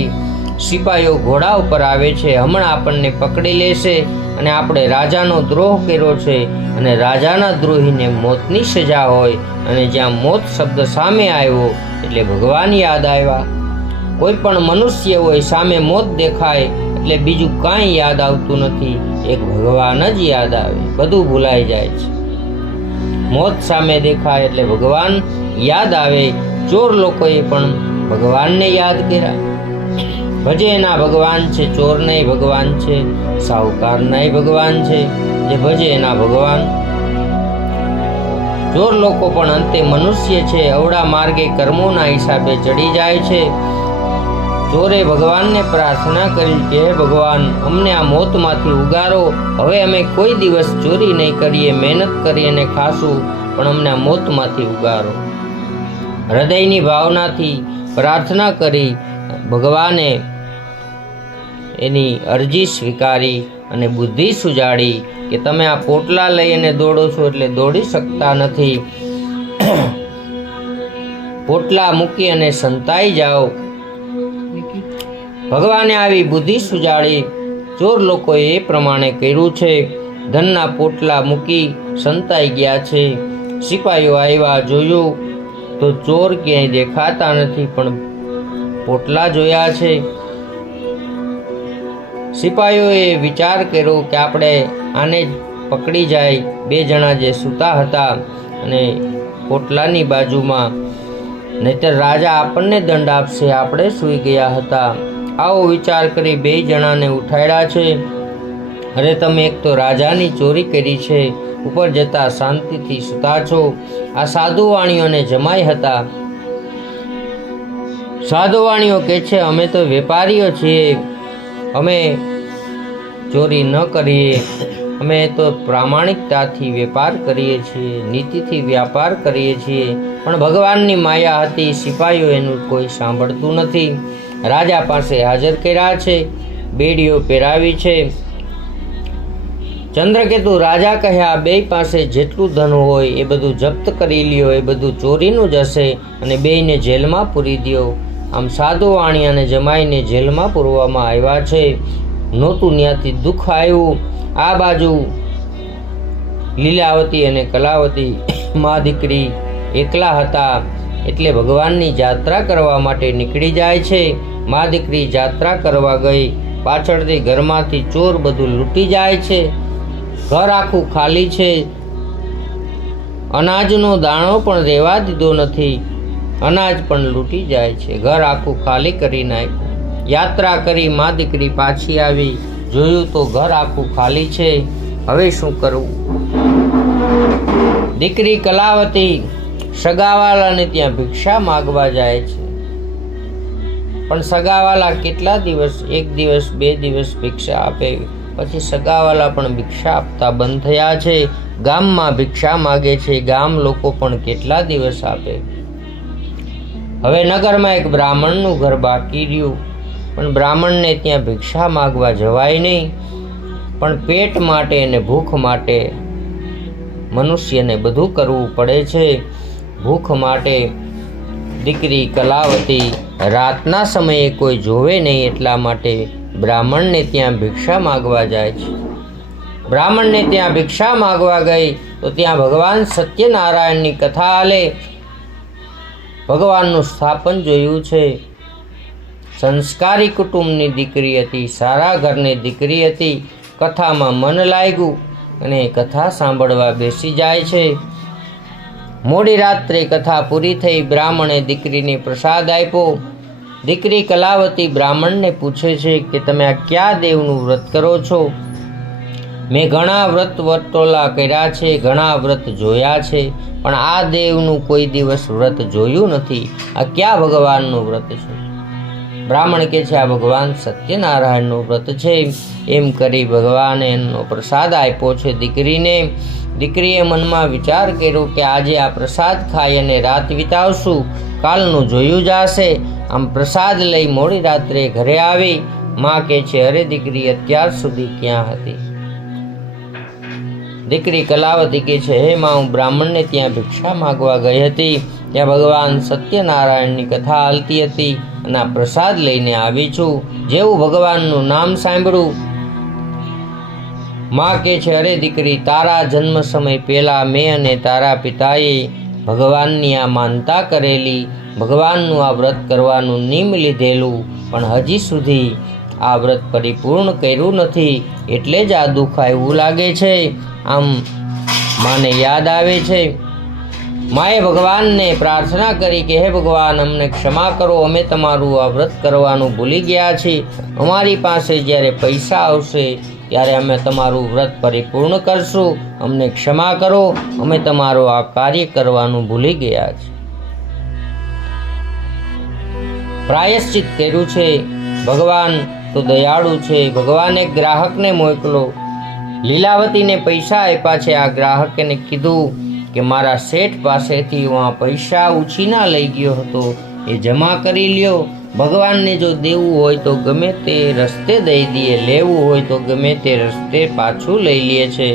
સિપાહીઓ ઘોડા ઉપર આવે છે, હમણાં આપણને પકડી લેશે અને આપણે રાજાનો દ્રોહ કર્યો છે અને રાજાના દ્રોહીને મોતની સજા હોય. અને જ્યાં મોત શબ્દ સામે આવ્યો એટલે ભગવાન યાદ આવ્યા. કોઈ પણ મનુષ્ય હોય સામે મોત દેખાય એટલે બીજું કાંઈ યાદ આવતું નથી, એક ભગવાન જ યાદ આવે. બધું ભૂલાઈ જાય છે. મોત સામે દેખાય એટલે ભગવાન યાદ આવે. ચોર લોકોએ પણ ભગવાનને યાદ કર્યા. ભજે એના ભગવાન છે, ચોરનાય ભગવાન છે, સાહુકારનાય ભગવાન છે. જે ભજે એના ભગવાન. ચોર લોકો પણ અંતે મનુષ્ય છે, અવળા માર્ગે કર્મોના હિસાબે ચડી જાય છે. ચોરે ભગવાનને પ્રાર્થના કરી કે હે ભગવાન, અમને આ મોતમાંથી ઉગારો. હવે અમે કોઈ દિવસ ચોરી નહીં કરીએ, મહેનત કરીને ખાશું, પણ અમને આ મોતમાંથી ઉગારો. હૃદયની ભાવનાથી પ્રાર્થના કરી ભગવાને એની અરજી સ્વીકારી અને બુદ્ધિ સુજાડી કે તમે આ પોટલા લઈ અને દોડો છો એટલે દોડી શકતા નથી. પોટલા મૂકી અને સંતાઈ જાઓ. ભગવાને આવી બુદ્ધિ સુજાડી. ચોર લોકોએ એ પ્રમાણે કર્યું છે. ધનના પોટલા મૂકી સંતાઈ ગયા છે. સિપાહીઓ આવ્યા, જોયું તો ચોર ક્યાંય દેખાતા નથી, પણ પોટલા જોયા છે. સિપાહીઓએ વિચાર કર્યો કે આપણે આને જ પકડી જાય. બે જણા જે સૂતા હતા અને પોટલાની બાજુમાં, નહીતર રાજા આપણને દંડ આપશે, આપણે સૂઈ ગયા હતા. આવો વિચાર કરી બે જણાને ઉઠાડ્યા છે. અરે તમે એક તો રાજાની ચોરી કરી છે, ઉપર જતા શાંતિથી સૂતા છો. આ સાધુવાણીઓને જમાઈ હતા. સાધુવાણીઓ કહે છે અમે તો વેપારીઓ છીએ, અમે ચોરી ન કરીએ, અમે તો પ્રામાણિકતાથી વેપાર કરીએ છીએ, નીતિથી વ્યાપાર કરીએ છીએ. પણ ભગવાનની માયા હતી, સિપાહીઓ એનું કોઈ સાંભળતું નથી. રાજા પાસે હાજર કર્યા છે, બેડીઓ પહેરાવી છે. ચંદ્રકેતુ રાજા કહ્યા બે પાસે જેટલું ધન હોય એ બધું જપ્ત કરી લ્યો, એ બધું ચોરીનું જ હશે અને બેયને જેલમાં પૂરી દો. આમ સાધુવાણી અને જમાઈને જેલમાં પૂરવામાં આવ્યા છે. નહોતું ત્યાંથી દુઃખ આવ્યું. આ બાજુ લીલાવતી અને કલાવતી મા દીકરી એકલા હતા, એટલે ભગવાનની યાત્રા કરવા માટે નીકળી જાય છે. મા દીકરી યાત્રા કરવા ગઈ, પાછળથી ઘરમાંથી ચોર બધું લૂંટી જાય છે. ઘર આખું ખાલી છે, અનાજનો દાણો પણ રહેવા દીધો નથી, અનાજ પણ લૂંટી જાય છે. ઘર આખું ખાલી કરી નાખ્યું. યાત્રા કરી મા દીકરી પાછી આવી, જોયું તો ઘર આખું ખાલી છે. હવે શું કરવું? દીકરી કલાવતી સગાવાલાને ત્યાં ભિક્ષા માગવા જાય છે. પણ સગાવાલા કેટલા દિવસ, એક દિવસ બે દિવસ ભિક્ષા આપે, પછી સગાવાલા પણ ભિક્ષા આપતા બંધ થયા છે. ગામમાં ભિક્ષા માગે છે, ગામ લોકો પણ કેટલા દિવસ આપે. હવે નગરમાં એક બ્રાહ્મણનું ઘર બાકી રહ્યું, પણ બ્રાહ્મણને ત્યાં ભિક્ષા માગવા જવાય નહીં. પણ પેટ માટે અને ભૂખ માટે મનુષ્યને બધું કરવું પડે છે. ભૂખ માટે દીકરી કલાવતી રાતના સમયે કોઈ જોવે નહીં એટલા માટે બ્રાહ્મણને ત્યાં ભિક્ષા માગવા જાય છે. બ્રાહ્મણને ત્યાં ભિક્ષા માગવા ગઈ તો ત્યાં ભગવાન સત્યનારાયણની કથા હાલે. ભગવાનનું સ્થાપન જોયું છે. સંસ્કારી કુટુંબની દીકરી હતી, સારા ઘરની દીકરી હતી. કથામાં મન લાગ્યું અને કથા સાંભળવા બેસી જાય છે. મોડી રાત્રે કથા પૂરી થઈ. બ્રાહ્મણે દીકરીને પ્રસાદ આપ્યો. દીકરી કલાવતી બ્રાહ્મણને પૂછે છે કે તમે આ કયા દેવનું વ્રત કરો છો? મેં ઘણા વ્રત વટોલા કર્યા છે, ઘણા વ્રત જોયા છે, પણ આ દેવનું કોઈ દિવસ વ્રત જોયું નથી. આ કયા ભગવાનનું વ્રત છે? બ્રાહ્મણ કહે છે આ ભગવાન સત્યનારાયણનું વ્રત છે. એમ કરી ભગવાને એનો પ્રસાદ આપ્યો છે દીકરીને. દીકરીએ મનમાં વિચાર કર્યો કે આજે આ પ્રસાદ ખાઈ અને રાત વિતાવશું, કાલનું જોયું જશે. આમ પ્રસાદ લઈ મોડી રાત્રે ઘરે આવી. માં કહે છે અરે દીકરી અત્યાર સુધી ક્યાં હતી? દીકરી કલાવતી કહે છે હે માં, હું બ્રાહ્મણને ત્યાં ભિક્ષા માગવા ગઈ હતી. ત્યાં ભગવાન સત્યનારાયણની કથા હાલતી હતી અને આ પ્રસાદ લઈને આવી છું. જેવું ભગવાનનું નામ સાંભળ્યું. માં કહે છે અરે દીકરી, તારા જન્મ સમય પહેલા મેં અને તારા પિતાએ ભગવાનની આ માનતા કરેલી, ભગવાનનું આ વ્રત કરવાનું નિયમ લીધેલું, પણ હજી સુધી આ વ્રત પરિપૂર્ણ કર્યું નથી, એટલે જ આ દુઃખ આવ્યું લાગે છે. આમ માને યાદ આવે છે. માએ ભગવાનને પ્રાર્થના કરી કે હે ભગવાન, અમને ક્ષમા કરો, અમે તમારું આ વ્રત કરવાનું ભૂલી ગયા છીએ. અમારી પાસે જ્યારે પૈસા આવશે ત્યારે અમે તમારું વ્રત પરિપૂર્ણ કરશું. અમને ક્ષમા કરો, અમે તમારું આ કાર્ય કરવાનું ભૂલી ગયા છીએ. પ્રાયશ્ચિત કર્યું છે. ભગવાન તો દયાળુ છે. ભગવાને ગ્રાહકને મોકલો. લીલાવતીને પૈસા આપ્યા છે. આ ગ્રાહકે કીધું કે મારા શેઠ પાસેથી હું આ પૈસા ઉછીના લઈ ગયો હતો, એ જમા કરી લ્યો. ભગવાનને જો દેવું હોય તો ગમે તે રસ્તે દઈ દઈએ, લેવું હોય તો ગમે તે રસ્તે પાછું લઈ લે છે.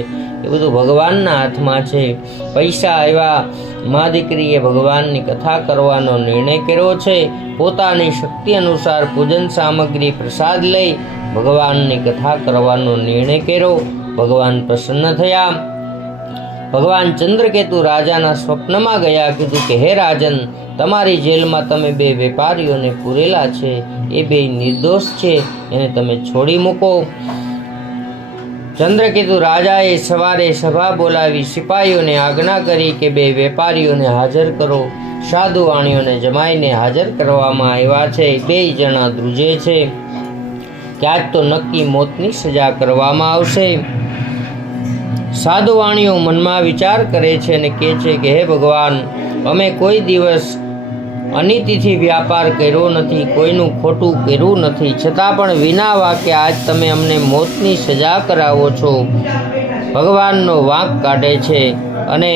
એ બધું ભગવાનના હાથમાં છે. પૈસા આવ્યા. મા દીકરીએ ભગવાનની કથા કરવાનો નિર્ણય કર્યો છે. પોતાની શક્તિ અનુસાર પૂજન સામગ્રી પ્રસાદ લઈ ભગવાનની કથા કરવાનો નિર્ણય કર્યો. ભગવાન પ્રસન્ન થયા. ભગવાન ચંદ્રકેતુ રાજાના સ્વપ્નમાં ગયા. કીધું કે હે રાજન, તમારી જેલમાં તમે બે વેપારીઓને પૂરેલા છે, એ બે નિર્દોષ છે, એને તમે છોડી મૂકો. ચંદ્રકેતુ રાજાએ સવારે સભા બોલાવી સિપાહીઓને આજ્ઞા કરી કે બે વેપારીઓને હાજર કરો. સાધુવાણીઓને જમાઈને હાજર કરવામાં આવ્યા છે. બે જણા ધ્રુજે છે. કે આજ તો નક્કી મોતની સજા કરવામાં આવશે. સાધુ વાણીઓ મનમાં વિચાર કરે છે અને કહે છે કે હે ભગવાન, અમે કોઈ દિવસ અનીતિથી વ્યાપાર કર્યો નથી, કોઈનું ખોટું કર્યું નથી, છતાં પણ વિના વાકે આજ તમે અમને મોતની સજા કરાવો છો. ભગવાનનો વાંક કાઢે છે અને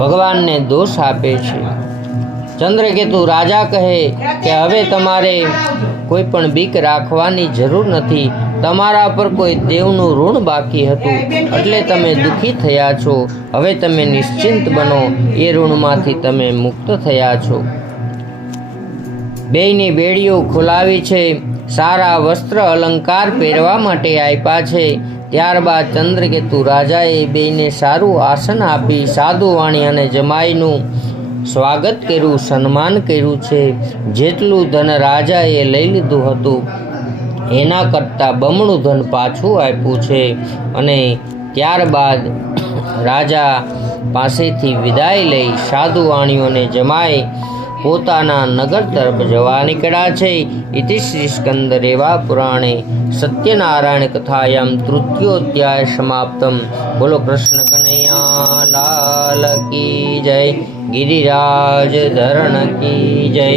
ભગવાનને દોષ આપે છે. ચંદ્રકેતુ રાજા કહે કે હવે તમારે કોઈ પણ બીક રાખવાની જરૂર નથી. તમારા પર કોઈ દેવનું ઋણ બાકી હતું એટલે તમે દુઃખી થયા છો. હવે તમે નિશ્ચિંત બનો, એ ઋણમાંથી તમે મુક્ત થયા છો. બેયની બેડીઓ ખોલાવી છે, સારા વસ્ત્ર અલંકાર પહેરવા માટે આપ્યા છે. ત્યારબાદ ચંદ્રકેતુ રાજાએ બેયને સારું આસન આપી સાધુવાણી અને જમાઈનું સ્વાગત કર્યું, સન્માન કર્યું છે. જેટલું ધન રાજાએ લઈ લીધું હતું એના કરતાં બમણું ધન પાછું આપ્યું છે. અને ત્યારબાદ રાજા પાસેથી વિદાય લઈ સાધુવાણીઓને જમાઈ પોતાના નગર તરફ જવા નીકળ્યા છે. ઇતિ શ્રી સ્કંદ રેવા પુરાણે સત્યનારાયણ કથાયામ તૃતીયોધ્યાય સમાપ્તમ. બોલો કૃષ્ણ કનૈયા લાલ કી જય, ગિરિરાજ ધરણ કી જય,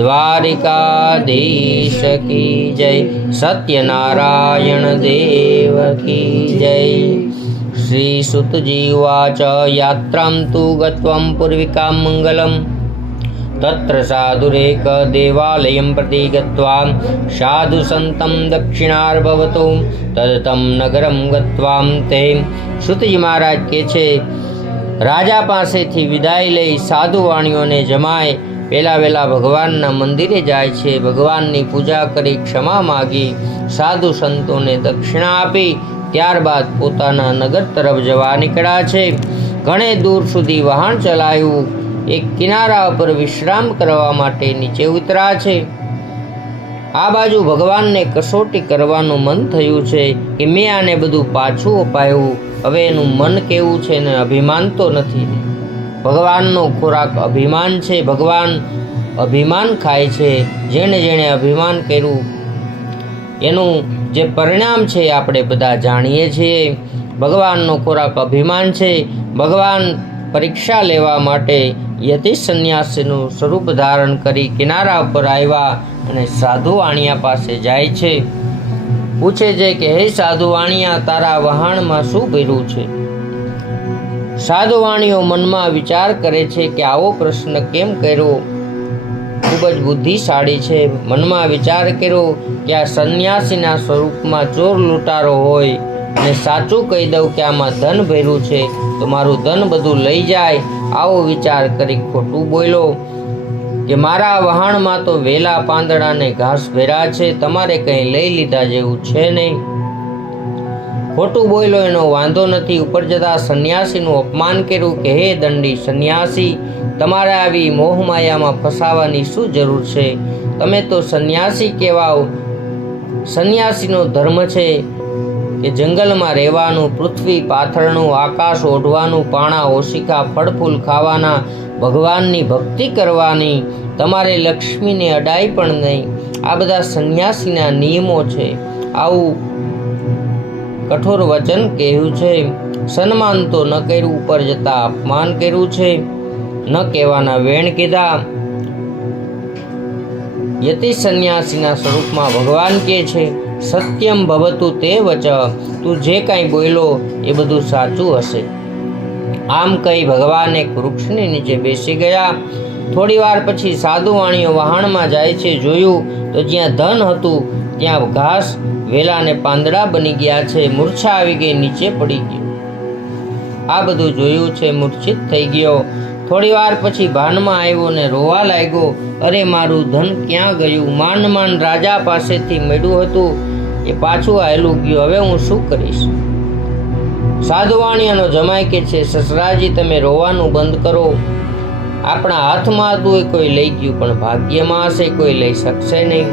દ્વારિકાધીશ કી જય, સત્યનારાયણ દેવ કી જય. શ્રી સુતજી ઉવાચ યાત્રાં તુ ગત્વં પૂર્વિકાં મંગલમ તત્ર સાધુરેક દેવાલયં પ્રતિ ગત્વા સાધુ સંतं દક્ષિણાર્ભવતો તદતં નગરં ગત્વા તે. સુતજી મહારાજ કહે છે, રાજા પાસેથી વિદાય લઈ સાધુવાણીઓને જમાય વહેલા ભગવાનના મંદિરે જાય છે. ભગવાનની પૂજા કરી ક્ષમા માગી સાધુ સંતોને દક્ષિણા આપી ત્યારબાદ પોતાના નગર તરફ જવા નીકળ્યા છે. ઘણે દૂર સુધી વહાણ ચલાવ્યું. એક કિનારા પર વિશ્રામ કરવા માટે નીચે ઉતર્યા છે. આ બાજુ ભગવાનને કસોટી કરવાનું મન થયું છે કે મેં આને બધું પાછું અપાયું, હવે એનું મન કેવું છે ને અભિમાન તો નથી. ભગવાનનો ખોરાક અભિમાન છે. ભગવાન અભિમાન ખાય છે. જેણે અભિમાન કર્યું એનું જે પરિણામ છે આપણે બધા જાણીએ છીએ. ભગવાનનો ખોરાક અભિમાન છે. ભગવાન પરીક્ષા લેવા માટે યતિ સંન્યાસીનું સ્વરૂપ ધારણ કરી કિનારા પર આવ્યા અને સાધુવાણિયા પાસે જાય છે. પૂછે છે કે હે સાધુવાણિયા, તારા વહાણમાં શું ભર્યું છે? સાધુવાણીઓ મનમાં વિચાર કરે છે કે આવો પ્રશ્ન કેમ કર્યો, ખૂબ જ બુદ્ધિશાળી છે. મનમાં વિચાર કર્યો કે આ સંન્યાસીના સ્વરૂપમાં ચોર લૂંટારો હોય અને સાચું કહી દઉં કે આમાં ધન ભર્યું છે તો મારું ધન બધું લઈ જાય. આવો વિચાર કરી ખોટું બોલ્યો કે મારા વહાણમાં તો વેલા પાંદડા ને ઘાસ ભર્યા છે, તમારે કંઈ લઈ લીધા જેવું છે નહીં. ખોટું બોલ્યો એનો વાંધો નથી. ઉપર જતા સંન્યાસીનું અપમાન કર્યું કે હે દંડી સંન્યાસી, તમારે આવી મોહમાયામાં ફસાવાની શું જરૂર છે? તમે તો સંન્યાસી કહેવાઓ. સંન્યાસીનો ધર્મ છે કે જંગલમાં રહેવાનું, પૃથ્વી પાથરનું, આકાશ ઓઢવાનું, પાણા ઓશિકા ફળ ફૂલ ખાવાના, ભગવાનની ભક્તિ કરવાની, તમારે લક્ષ્મીને અડાય પણ નહીં. આ બધા સંન્યાસીના નિયમો છે. આવું કઠોર વચન કહ્યું છે. સન્માન તો ન કર્યું, ઉપર જતા અપમાન કર્યું છે. ન કહેવાના વેણ કીધા. યતિ સંન્યાસીના સ્વરૂપમાં ભગવાન કહે છે સત્યમ ભવતુ તે વચ, તું જે કાંઈ બોલ્યો એ બધું સાચું હશે. આમ કહી ભગવાન એક વૃક્ષની નીચે બેસી ગયા. થોડી વાર પછી સાધુવાણીઓ વહાણમાં જાય છે. જોયું તો જ્યાં ધન હતું ત્યાં ઘાસ વેલા ને પાંદડા બની ગયા છે. મૂર્છા આવી ગઈ, નીચે પડી ગયો. આ બધું જોયું છે, મૂર્છિત થઈ ગયો. થોડી વાર પછી ભાનમાં આવ્યો ને રોવા લાગ્યો. અરે મારું ધન ક્યાં ગયું? માંડ રાજા પાસેથી મળ્યું હતું એ પાછું આવેલું ગયું. હવે હું શું કરીશ? સાધુવાણીયાનો જમાઈ કે છે સસરાજી, તમે રોવાનું બંધ કરો. આપણા હાથમાં હતું એ કોઈ લઈ ગયું, પણ ભાગ્યમાં હશે કોઈ લઈ શકશે નહીં.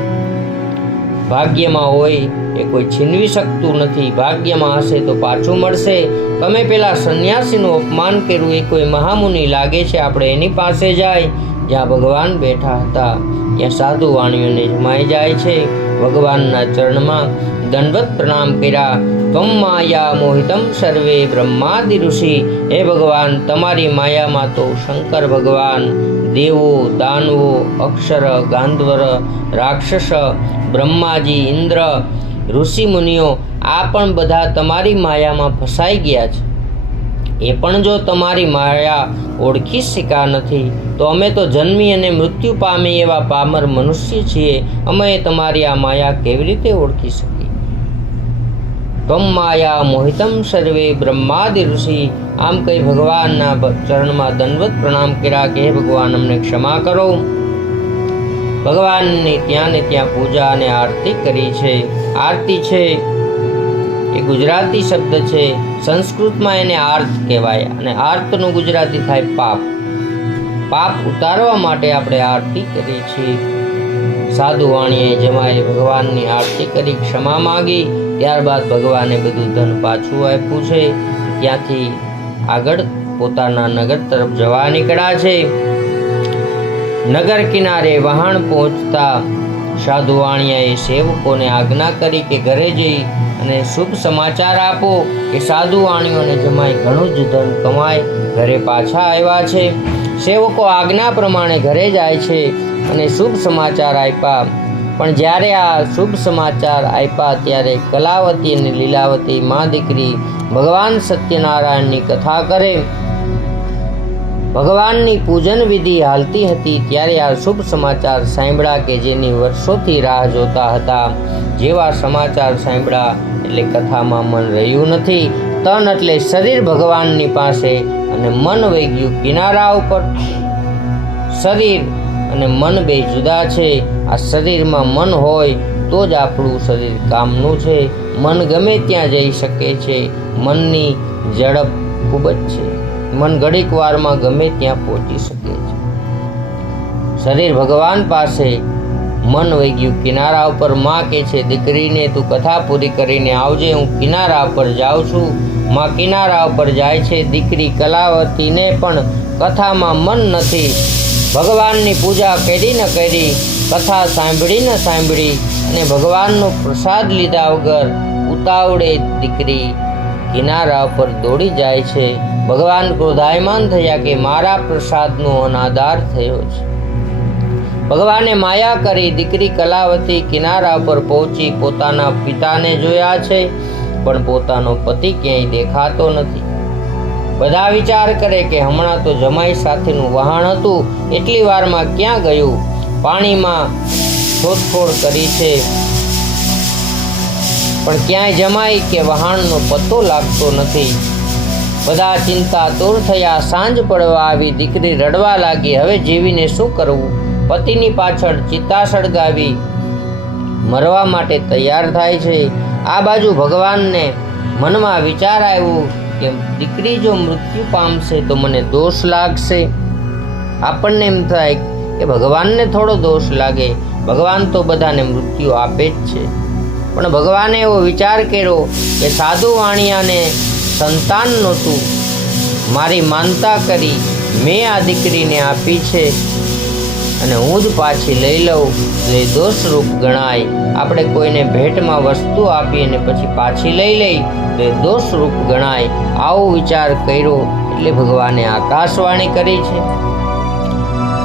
ભાગ્યમાં હોય એ કોઈ છીનવી શકતું નથી. ભાગ્યમાં હશે તો પાછું મળશે. તમે પેલા સંન્યાસીનું અપમાન કર્યું એ કોઈ મહામુનિ લાગે છે, આપણે એની પાસે જાય જ્યાં ભગવાન બેઠા હતા. ત્યાં સાધુવાણીઓને જમાઈ જાય છે. ભગવાનના ચરણમાં દંડવત પ્રણામ કર્યા. ત્વમ માયા મોહિતમ સર્વે બ્રહ્માદિ ઋષિ. હે ભગવાન, તમારી માયામાં તો શંકર ભગવાન, દેવો, દાનવો, અક્ષર, ગાંધર્વ, રાક્ષસ, બ્રહ્માજી, ઇન્દ્ર, ઋષિ મુનિઓ આ પણ બધા તમારી માયામાં ફસાઈ ગયા છે. એ પણ જો તમારી માયા ઓળખી શક્યા નથી તો અમે તો જન્મી અને મૃત્યુ પામી એવા પામર મનુષ્ય છીએ. અમે તમારી આ માયા કેવી રીતે ઓળખી શકીએ? ત્વમ માયા મોહિતમ સર્વે બ્રહ્માદિ ઋષિ. આમ કહી ભગવાનના ચરણમાં દંડવત પ્રણામ કર્યા કે હે ભગવાન, અમને ક્ષમા કરો. ભગવાનની ત્યાં ને ત્યાં પૂજા અને આરતી કરી છે. આરતી છે એ ગુજરાતી શબ્દ છે. સંસ્કૃતમાં એને આર્ત કહેવાય અને આર્તનું ગુજરાતી થાય પાપ. પાપ ઉતારવા માટે આપણે આરતી કરીએ છીએ. સાધુ વાણીએ જમાએ ભગવાનની આરતી કરી ક્ષમા માગી. ત્યારબાદ ભગવાને બધું ધન પાછું આપ્યું છે. ત્યાંથી આગળ પોતાના નગર તરફ જવા નીકળ્યા છે. નગર કિનારે વહાણ પહોંચતા સાધુ વાણિયાએ સેવકોને આજ્ઞા કરી કે ઘરે જઈ અને શુભ સમાચાર આપો કે સાધુ વાણીઓને જમાઈ ઘણું જ ધન કમાય ઘરે પાછા આવ્યા છે. સેવકો આજ્ઞા પ્રમાણે ઘરે જાય છે અને શુભ સમાચાર આપ્યા. પણ જ્યારે આ શુભ સમાચાર આપ્યા ત્યારે કલાવતી અને લીલાવતી મા દીકરી ભગવાન સત્યનારાયણની કથા કરે. ભગવાનની પૂજન વિધિ હાલતી હતી ત્યારે આ શુભ સમાચાર સાંભળ્યા કે જેની વર્ષોથી રાહ જોતા હતા. જેવા સમાચાર સાંભળ્યા એટલે કથામાં મન રહ્યું નથી. તન એટલે શરીર ભગવાનની પાસે અને મન વહી ગયું કિનારા ઉપર. શરીર અને મન બે જુદા છે. આ શરીરમાં મન હોય તો જ આપણું શરીર કામનું છે. મન ગમે ત્યાં જઈ શકે છે. મનની ઝડપ ખૂબ જ છે. મન ઘડીક વારમાં ગમે ત્યાં પહોંચી શકે છે. શરીર ભગવાન પાસે, મન વહી ગયું કિનારા ઉપર. માં કહે છે દીકરીને તું કથા પૂરી કરીને આવજે, હું કિનારા ઉપર જાઉં છું. માં કિનારા ઉપર જાય છે. દીકરી કલાવતીને પણ કથામાં મન નથી. ભગવાનની પૂજા કરી ન કરી, કથા સાંભળી ન સાંભળી અને ભગવાનનો પ્રસાદ લીધા વગર ઉતાવળે દીકરી કિનારા ઉપર દોડી જાય છે. ભગવાન ક્રોધાયમાન થયા કે મારા પ્રસાદનો અનાદર થયો છે. ભગવાને માયા કરી દીકરી કલાવતી કિનારા પર પહોંચી પોતાના પિતાને જોયા છે, પણ પોતાનો પતિ ક્યાંય દેખાતો નથી. બધા વિચાર કરે કે હમણાં તો જમાઈ સાથેનું વહાણ હતું, એટલી વારમાં ક્યાં ગયું? પાણીમાં શોધખોળ કરી છે પણ ક્યાંય જમાઈ કે વહાણનો પત્તો લાગતો નથી. બધા ચિંતાતુર થયા. સાંજ પડવા આવી. દીકરી રડવા લાગી. હવે જીવીને શું કરવું? પતિની પાછળ ચિતા સળગાવી મરવા માટે તૈયાર થાય છે. આ બાજુ ભગવાનને મનમાં વિચાર આવ્યો કે દીકરી જો મૃત્યુ પામશે તો મને દોષ લાગશે. આપણને એમ થાય કે ભગવાનને થોડો દોષ લાગે, ભગવાન તો બધાને મૃત્યુ આપે જ છે. પણ ભગવાને એવો વિચાર કર્યો કે સાધુ વાણિયાને સંતાન નહોતું, મારી માનતા કરી મેં આ દીકરીને આપી છે અને હું જ પાછી લઈ લઉં તો એ દોષરૂપ ગણાય. આપણે કોઈને ભેટમાં વસ્તુ આપી અને પછી પાછી લઈ લઈ તો એ દોષરૂપ ગણાય. આવો વિચાર કર્યો એટલે ભગવાને આકાશવાણી કરી છે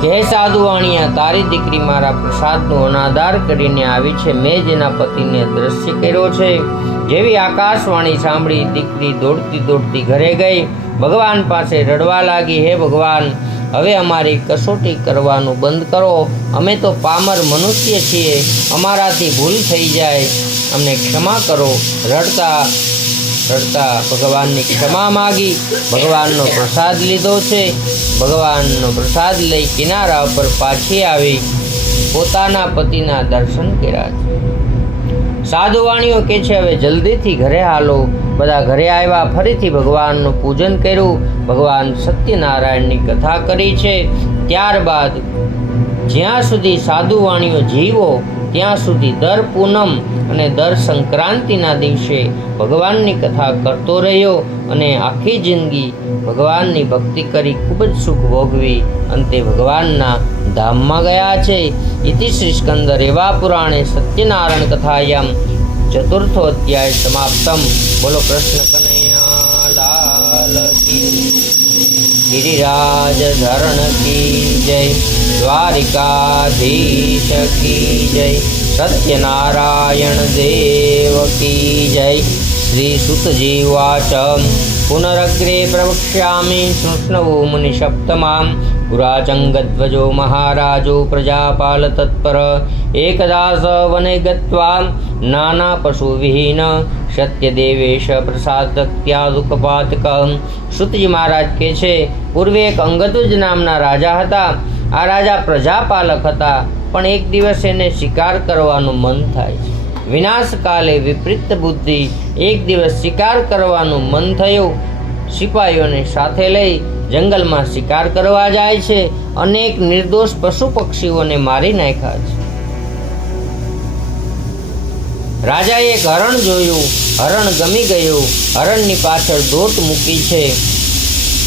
કે હે સાધુ વાણિયા, તારી દીકરી મારા પ્રસાદનો અનાદર કરીને આવી છે. મેં જ એના પતિને દ્રશ્ય કર્યો છે. જેવી આકાશવાણી સાંભળી દીકરી દોડતી દોડતી ઘરે ગઈ. ભગવાન પાસે રડવા લાગી, હે ભગવાન, હવે અમારી કસોટી કરવાનું બંધ કરો. અમે તો પામર મનુષ્ય છીએ, અમારાથી ભૂલ થઈ જાય, અમને ક્ષમા કરો. રડતા રડતા ભગવાનની ક્ષમા માગી. ભગવાનનો પ્રસાદ લીધો છે. ભગવાનનો પ્રસાદ લઈ કિનારા ઉપર પાછી આવી પોતાના પતિના દર્શન કર્યા છે. સાધુ વાણીઓ કહે છે હવે જલ્દીથી ઘરે હાલો. બધા ઘરે આવ્યા. ફરીથી ભગવાનનું પૂજન કર્યું. ભગવાન સત્યનારાયણની કથા કરી છે. ત્યારબાદ જ્યાં સુધી સાધુ વાણીઓ જીવો ત્યાં સુધી દર પૂનમ અને દર સંક્રાંતિના દિવસે ભગવાનની કથા કરતો રહ્યો અને આખી જિંદગી ભગવાનની ભક્તિ કરી ખૂબ જ સુખ ભોગવી અંતે ભગવાનના ધામમાં ગયા છે. ઇતિ શ્રી સ્કંદ રેવા પુરાણે સત્યનારાયણ કથાયામ ચતુર્થો અધ્યાય સમાપ્તમ. બોલો કૃષ્ણ કનૈયા લાલ કી, ગિરિરાજ ધરણ કી જય, દ્વારિકાધીશ કી જય, સત્યનારાયણ દેવ કી જય. શ્રી સુતજી વાચ પુનરગ્રે પ્રવક્ષ્યામિ શૃણ્વુ મુનિસપ્તમામ. પુરાચંગધ્વજો મહારાજો પ્રજાપાલ તત્પર, એકદા સ વને ગત્વા નાના પશુવિહીન, સત્યદેવેશ પ્રસાદત્યા દુઃખપાતક. સુતજી મહારાજ કહે છે, પૂર્વે એક અંગદુજ નામના રાજા હતા. આ રાજા પ્રજાપાલક હતા, પણ એક દિવસ એને શિકાર કરવાનું મન થાય છે. વિનાશકાલે વિપરીત બુદ્ધિ એક દિવસ શિકાર કરવાનું મન થયું. સિપાહીઓને સાથે લઈ જંગલમાં શિકાર કરવા જાય છે. અનેક નિર્દોષ પશુ પક્ષીઓને મારી નાખ્યા છે. રાજાએ એક હરણ જોયું. હરણ ગમી ગયું. હરણની પાછળ દોટ મૂકી છે.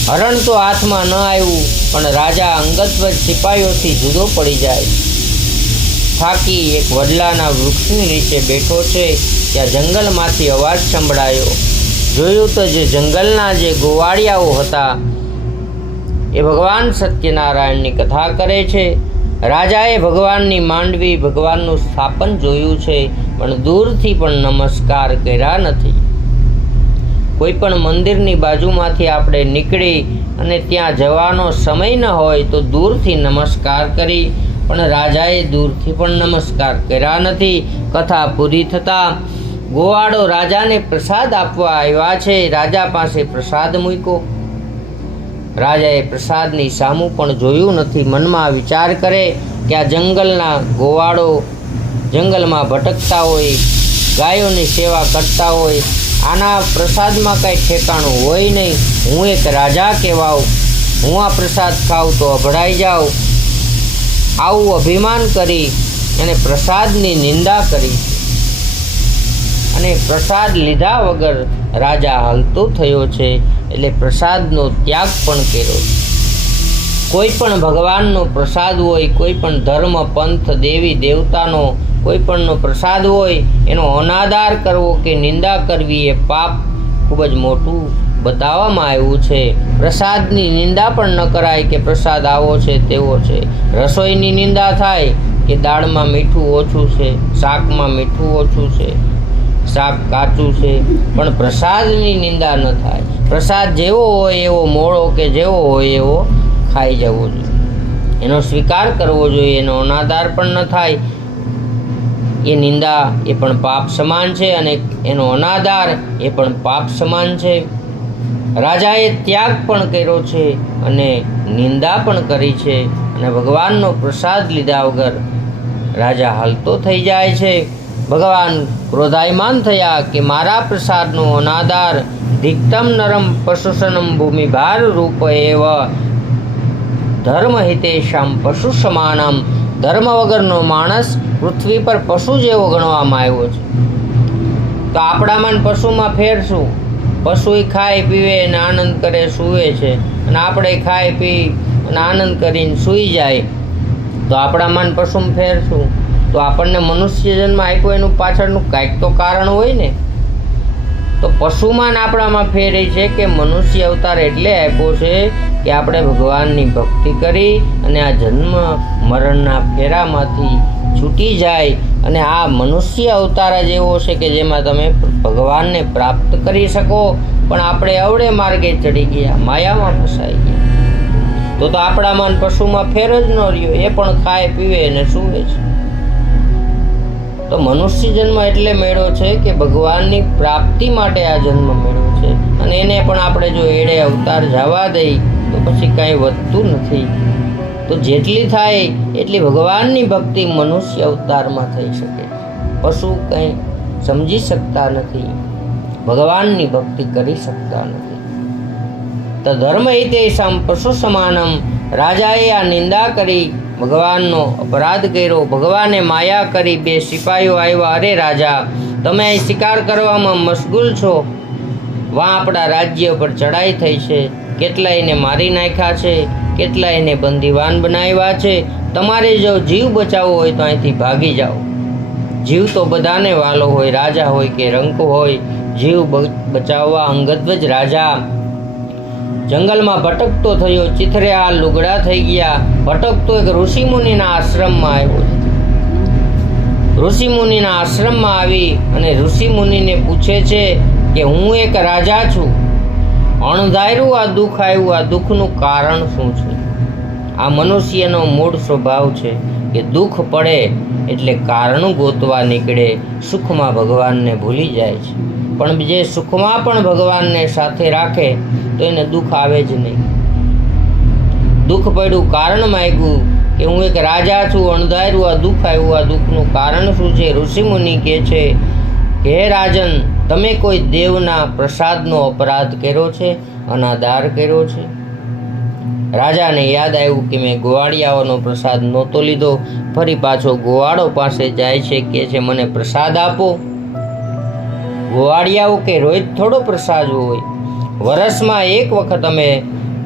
હરણ તો હાથમાં ન આવ્યું, પણ રાજા અંગતવજ સિપાહીઓથી જુદો પડી જાય. થાકી એક વડલાના વૃક્ષની નીચે બેઠો છે. ત્યાં જંગલમાંથી અવાજ સંભળાયો. જોયું તો જે જંગલના જે ગોવાળિયાઓ હતા એ ભગવાન સત્યનારાયણની કથા કરે છે. રાજાએ ભગવાનની માંડવી, ભગવાનનું સ્થાપન જોયું છે, પણ દૂરથી પણ નમસ્કાર કર્યા નથી. કોઈ પણ મંદિરની બાજુમાંથી આપણે નીકળી અને ત્યાં જવાનો સમય ન હોય તો દૂરથી નમસ્કાર કરી, પણ રાજાએ દૂરથી પણ નમસ્કાર કર્યા નથી. કથા પૂરી થતાં ગોવાળો રાજાને પ્રસાદ આપવા આવ્યા છે. રાજા પાસે પ્રસાદ મૂક્યો. રાજાએ પ્રસાદની સામું પણ જોયું નથી. મનમાં વિચાર કરે કે આ જંગલના ગોવાળો જંગલમાં ભટકતા હોય, ગાયોની સેવા કરતા હોય, આના પ્રસાદમાં કાંઈ ઠેકાણું હોય નહીં. હું એક રાજા કહેવાઉં, હું આ પ્રસાદ ખાઉં તો અભડાઈ જાઉં. આવું અભિમાન કરી અને પ્રસાદની નિંદા કરી અને પ્રસાદ લીધા વગર રાજા હાલતો થયો છે. એટલે પ્રસાદનો ત્યાગ પણ કર્યો. કોઈ પણ ભગવાનનો પ્રસાદ હોય, કોઈ પણ ધર્મ, પંથ, દેવી દેવતાનો કોઈ પણનો પ્રસાદ હોય, એનો અનાદર કરવો કે નિંદા કરવી એ પાપ ખૂબ જ મોટું બતાવવામાં આવ્યું છે. પ્રસાદની નિંદા પણ ન કરાય કે પ્રસાદ આવો છે તેવો છે. રસોઈની નિંદા થાય કે દાળમાં મીઠું ઓછું છે, શાકમાં મીઠું ઓછું છે, શાક કાચું છે, પણ પ્રસાદની નિંદા ન થાય. પ્રસાદ જેવો હોય એવો મોળો કે જેવો હોય એવો ખાઈ જવો જોઈએ. એનો સ્વીકાર કરવો જોઈએ. એનો અનાદર પણ ન થાય. એ નિંદા એ પણ પાપ સમાન છે અને એનો અનાદર એ પણ પાપ સમાન છે. રાજાએ ત્યાગ પણ કર્યો છે અને નિંદા પણ કરી છે, અને ભગવાનનો પ્રસાદ લીધા વગર રાજા હાલતો થઈ જાય છે. ભગવાન ક્રોધાયમાન થયા કે મારા પ્રસાદનો અનાદર ધિક્તમ નરમ પશુસનમ ભૂમિભાર રૂપ એવ ધર્મ હિતેશામ પશુ સમાનમ. ધર્મ વગરનો માણસ પૃથ્વી પર પશુ જેવો ગણવામાં આવ્યો છે. તો આપણામાં પશુમાં ફેર શું? પશુ ખાય પીવે અને આનંદ કરે સૂવે છે, અને આપણે ખાઈ પી અને આનંદ કરીને સૂઈ જાય. તો આપણામાં પશુમાં ફેર શું? તો આપણને મનુષ્ય જન્મ આપ્યો એનું પાછળનું કાંઈક તો કારણ હોય ને. તો પશુમાં આપણામાં ફેર એ છે કે મનુષ્ય અવતાર એટલે આપ્યો છે કે આપણે ભગવાનની ભક્તિ કરી અને આ જન્મ મરણના ફેરામાંથી છૂટી જાય. અને આ મનુષ્ય અવતાર જ એવો છે કે જેમાં તમે ભગવાનને પ્રાપ્ત કરી શકો. પણ આપણે અવળે માર્ગે ચડી ગયા, માયામાં ફસાઈ ગયા. તો આપણામાં પશુમાં ફેર જ ન રહ્યો. એ પણ ખાય પીવે અને સૂવે છે. તો મનુષ્ય જન્મ એટલે મેળ્યો છે કે ભગવાનની પ્રાપ્તિ માટે આ જન્મ મેળ્યો છે. અને એને પણ આપણે જો એડે અવતાર જવા દઈ તો પછી કાંઈ વધતું નથી. તો જેટલી થાય એટલી ભગવાનની ભક્તિ મનુષ્ય અવતારમાં થઈ શકે. પશુ કંઈ સમજી શકતા નથી, ભગવાનની ભક્તિ કરી શકતા નથી. તો ધર્મ હિતેશામ પશુ સમાનમ. રાજાએ આ નિંદા કરી, ભગવાનનો અપરાધ કર્યો. ભગવાને માયા કરી. બે સિપાહીઓ આવ્યા. અરે રાજા, તમે અહીં શિકાર કરવામાં મશગુલ છો, વાં આપણા રાજ્ય પર ચડાઈ થઈ છે, કેટલાયને મારી નાખ્યા છે, કેટલાયને બંદીવાન બનાવ્યા છે. તમારે જો જીવ બચાવવો હોય તો અહીંથી ભાગી જાઓ. જીવ તો બધાને વાલો હોય, રાજા હોય કે રંક હોય. જીવ બચાવવા અંગદવજ રાજા જંગલમાં ભટકતો થયો, ચીથર્યા લુગડા થઈ ગયા. ભટકતો એક ઋષિમુનિના આશ્રમમાં આવ્યો. ઋષિમુનિના આશ્રમમાં આવી અને ઋષિમુનિને પૂછે છે કે હું એક રાજા છું, અણધાર્યું આ દુઃખ આવ્યું, આ દુઃખનું કારણ શું છે? આ મનુષ્યનો મૂળ સ્વભાવ છે કે દુઃખ પડે એટલે કારણ ગોતવા નીકળે, સુખમાં ભગવાનને ભૂલી જાય છે. પણ જે સુખમાં પણ ભગવાનને સાથે રાખે તો એને દુઃખ આવે જ નહીં. દુઃખ પડ્યું, કારણ માંગ્યું કે હું એક રાજા છું, અણધાર્યું આ દુઃખ આવ્યું, આ દુઃખનું કારણ શું છે? ઋષિમુનિ કહે છે કે હે રાજન, તમે કોઈ દેવના પ્રસાદનો અપરાધ કર્યો છે, અનાદાર કર્યો છે? રાજાને યાદ આવ્યું કે મેં ગોવાળિયાઓનો પ્રસાદ નહોતો લીધો. ફરી પાછો ગોવાળો પાસે જાય છે, કે છે મને પ્રસાદ આપો. ગોવાળિયાઓ કે રોજ થોડો પ્રસાદ હોય, વર્ષમાં એક વખત અમે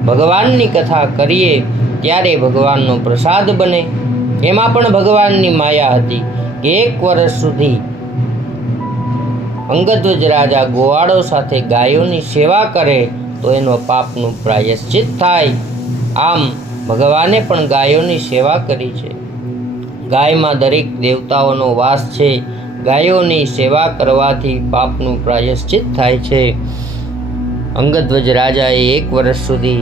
ભગવાનની કથા કરીએ ત્યારે ભગવાનનો પ્રસાદ બને. એમાં પણ ભગવાનની માયા હતી કે એક વર્ષ સુધી અંગદવજ રાજા ગોવાળો સાથે ગાયોની સેવા કરે તો એનો પાપનું પ્રાયશ્ચિત થાય. આમ ભગવાને પણ ગાયોની સેવા કરી છે. ગાયમાં દરેક દેવતાઓનો વાસ છે. ગાયોની સેવા કરવાથી પાપનું પ્રાયશ્ચિત થાય છે. અંગદવજ રાજાએ એક વર્ષ સુધી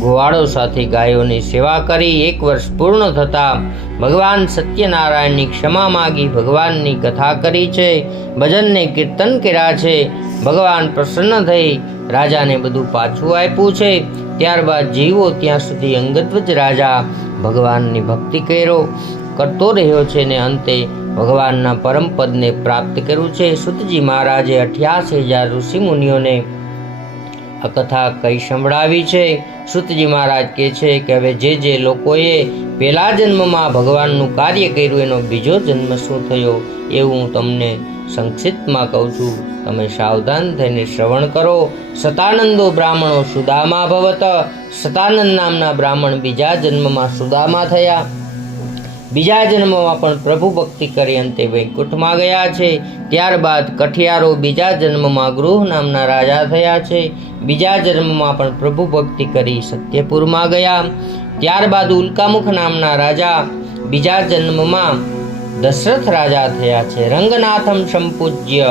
ગોવાળો સાથે ગાયોની સેવા કરી. એક વર્ષ પૂર્ણ થતાં ભગવાન સત્યનારાયણની ક્ષમા માગી, ભગવાનની કથા કરી છે, ભજનને કીર્તન કર્યા છે. ભગવાન પ્રસન્ન થઈ રાજાને બધું પાછું આપ્યું છે. ત્યારબાદ જીવો ત્યાં સુધી અંગદવજ રાજા ભગવાનની ભક્તિ કરતો રહ્યો છે ને અંતે ભગવાનના પરમ પદને પ્રાપ્ત કર્યું છે. સૂતજી મહારાજે 88,000 ઋષિમુનિઓને આ કથા કઈ સંભળાવી છે. સૂતજી મહારાજ કહે છે કે હવે જે લોકોએ પહેલા જન્મમાં ભગવાનનું કાર્ય કર્યું એનો બીજો જન્મ શું થયો એવું હું તમને સંક્ષિપ્તમાં કહું છું. તમે સાવધાન થઈને શ્રવણ કરો. સતાનંદો બ્રાહ્મણો સુદામા ભવત. સતાનંદ નામના બ્રાહ્મણ બીજા જન્મમાં સુદામા થયા. બીજા જન્મમાં પણ પ્રભુ ભક્તિ કરી અંતે વૈકુંઠમાં ગયા છે. ત્યારબાદ કઠિયારો બીજા જન્મમાં ગૃહ નામના રાજા થયા છે. બીજા જન્મમાં પણ પ્રભુ ભક્તિ કરી સત્યપુરમાં ગયા. ત્યારબાદ ઉલ્કામુખ નામના રાજા બીજા જન્મમાં દશરથ રાજા થયા છે. રંગનાથમ સંપૂજ્ય,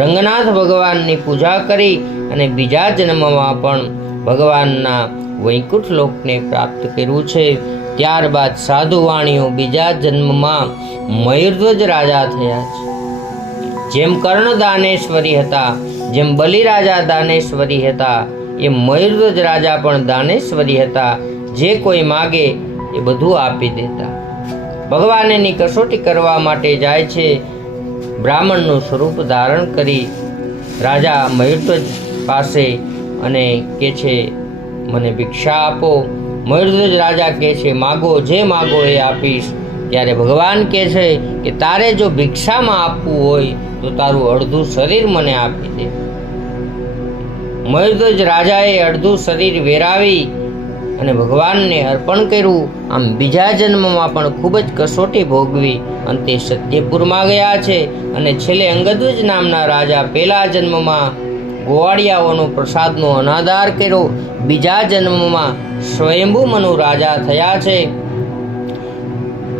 રંગનાથ ભગવાનની પૂજા કરી અને બીજા જન્મમાં પણ ભગવાનના વૈકુંઠ લોકને પ્રાપ્ત કર્યું છે. ત્યારબાદ સાધુવાણીઓ બીજા જન્મમાં મયુરધ્વજ રાજા થયા છે. જેમ કર્ણ દાનેશ્વરી હતા, જેમ બલિરાજા દાનેશ્વરી હતા, એમ મયુરધ્વજ રાજા પણ દાનેશ્વરી હતા. જે કોઈ માગે એ બધું આપી દેતા. ભગવાન એની કસોટી કરવા માટે જાય છે. બ્રાહ્મણનું સ્વરૂપ ધારણ કરી રાજા મયુરધ્વજ પાસે અને કહે છે મને ભિક્ષા આપો. મયુરધ્વજ રાજા કહે છે માગો, જે માગો એ આપીશ. ત્યારે ભગવાન કહે છે કે તારે જો ભિક્ષામાં આપવું હોય તો તારું અડધું શરીર મને આપી દે. મયુરધ્વજ રાજાએ અડધું શરીર વેરાવી અને ભગવાનને અર્પણ કર્યું. આમ બીજા જન્મમાં પણ ખૂબ જ કસોટી ભોગવી અંતે સત્યપુરમાં ગયા છે. અને છેલ્લે અંગદવજ નામના રાજા પહેલા જન્મમાં ગોવાળિયાઓનો પ્રસાદનો અનાદાર કર્યો. બીજા જન્મમાં સ્વયંભૂ મનુ રાજા થયા છે.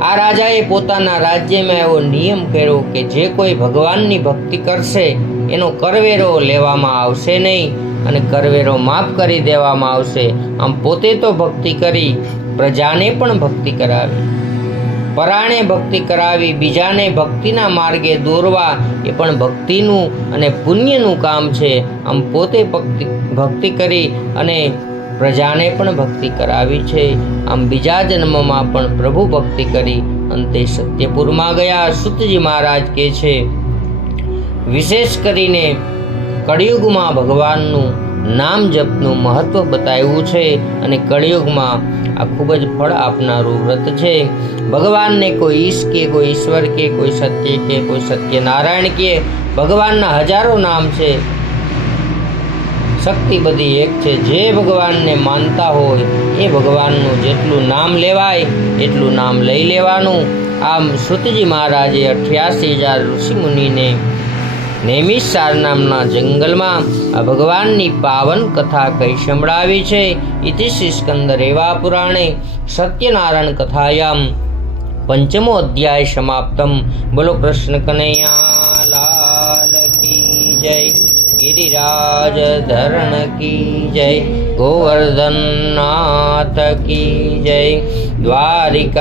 આ રાજાએ પોતાના રાજ્યમાં એવો નિયમ કર્યો કે જે કોઈ ભગવાનની ભક્તિ કરશે એનો કરવેરો લેવામાં આવશે નહીં અને કરવેરો માફ કરી દેવામાં આવશે. આમ પોતે તો ભક્તિ કરી, પ્રજાને પણ ભક્તિ કરાવી, પરાણે ભક્તિ કરાવી, બીજાને ભક્તિના માર્ગે દોરવા એ પણ ભક્તિનું અને પુણ્યનું કામ છે. આમ પોતે ભક્તિ કરી અને પ્રજાને પણ ભક્તિ કરાવી છે. આમ બીજા જન્મમાં પણ પ્રભુ ભક્તિ કરી અંતે સત્યપુરમાં ગયા. સૂતજી મહારાજ કહે છે વિશેષ કરીને કળિયુગમાં ભગવાનનું નામ જપનું મહત્વ બતાવ્યું છે અને કળિયુગમાં આ ખૂબ જ ફળ આપનારું વ્રત છે. ભગવાનને કોઈ ઈશ કે, કોઈ ઈશ્વર કે, કોઈ સત્ય કે, કોઈ સત્યનારાયણ કે, ભગવાનના હજારો નામ છે. શક્તિ બધી એક છે. જે ભગવાનને માનતા હોય એ ભગવાનનું જેટલું નામ લેવાય એટલું નામ લઈ લેવાનું. આમ સૂતજી મહારાજે 88,000 ઋષિમુનિને નૈમિષાર નામના જંગલમાં આ ભગવાનની પાવન કથા કહી સંભળાવી છે. ઇતિ શ્રી સ્કંદ રેવા પુરાણે સત્યનારાયણ કથાયામ પંચમો અધ્યાય સમાપ્તમ. બોલો કૃષ્ણ કનૈયા લાલ કી જય, गिरिराज धरण की जय, गोवर्धन नाथ की जय, द्वारिकाधीश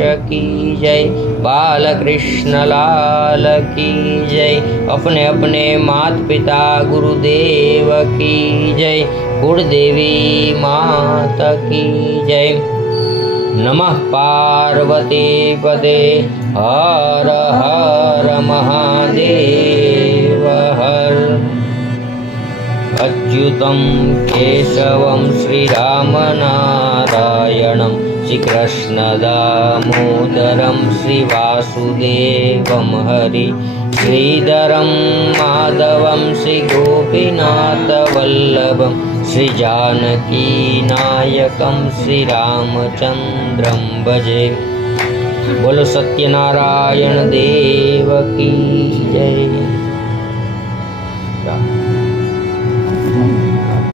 की जय, बालकृष्ण लाल की जय, अपने अपने मात पिता गुरुदेव की जय, कुलदेवी मात की जय. नमः पार्वती पदे हर हर महादेव हर. अच्युतं केशवं श्रीरामनारायणं श्रीकृष्णदामोदरं श्रीवासुदेवं हरि, श्रीधरं माधवं श्रीगोपीनाथवल्लभं श्रीजानकीनायकं श्रीरामचन्द्रं भजे. बोलो सत्यनारायण देव की जय.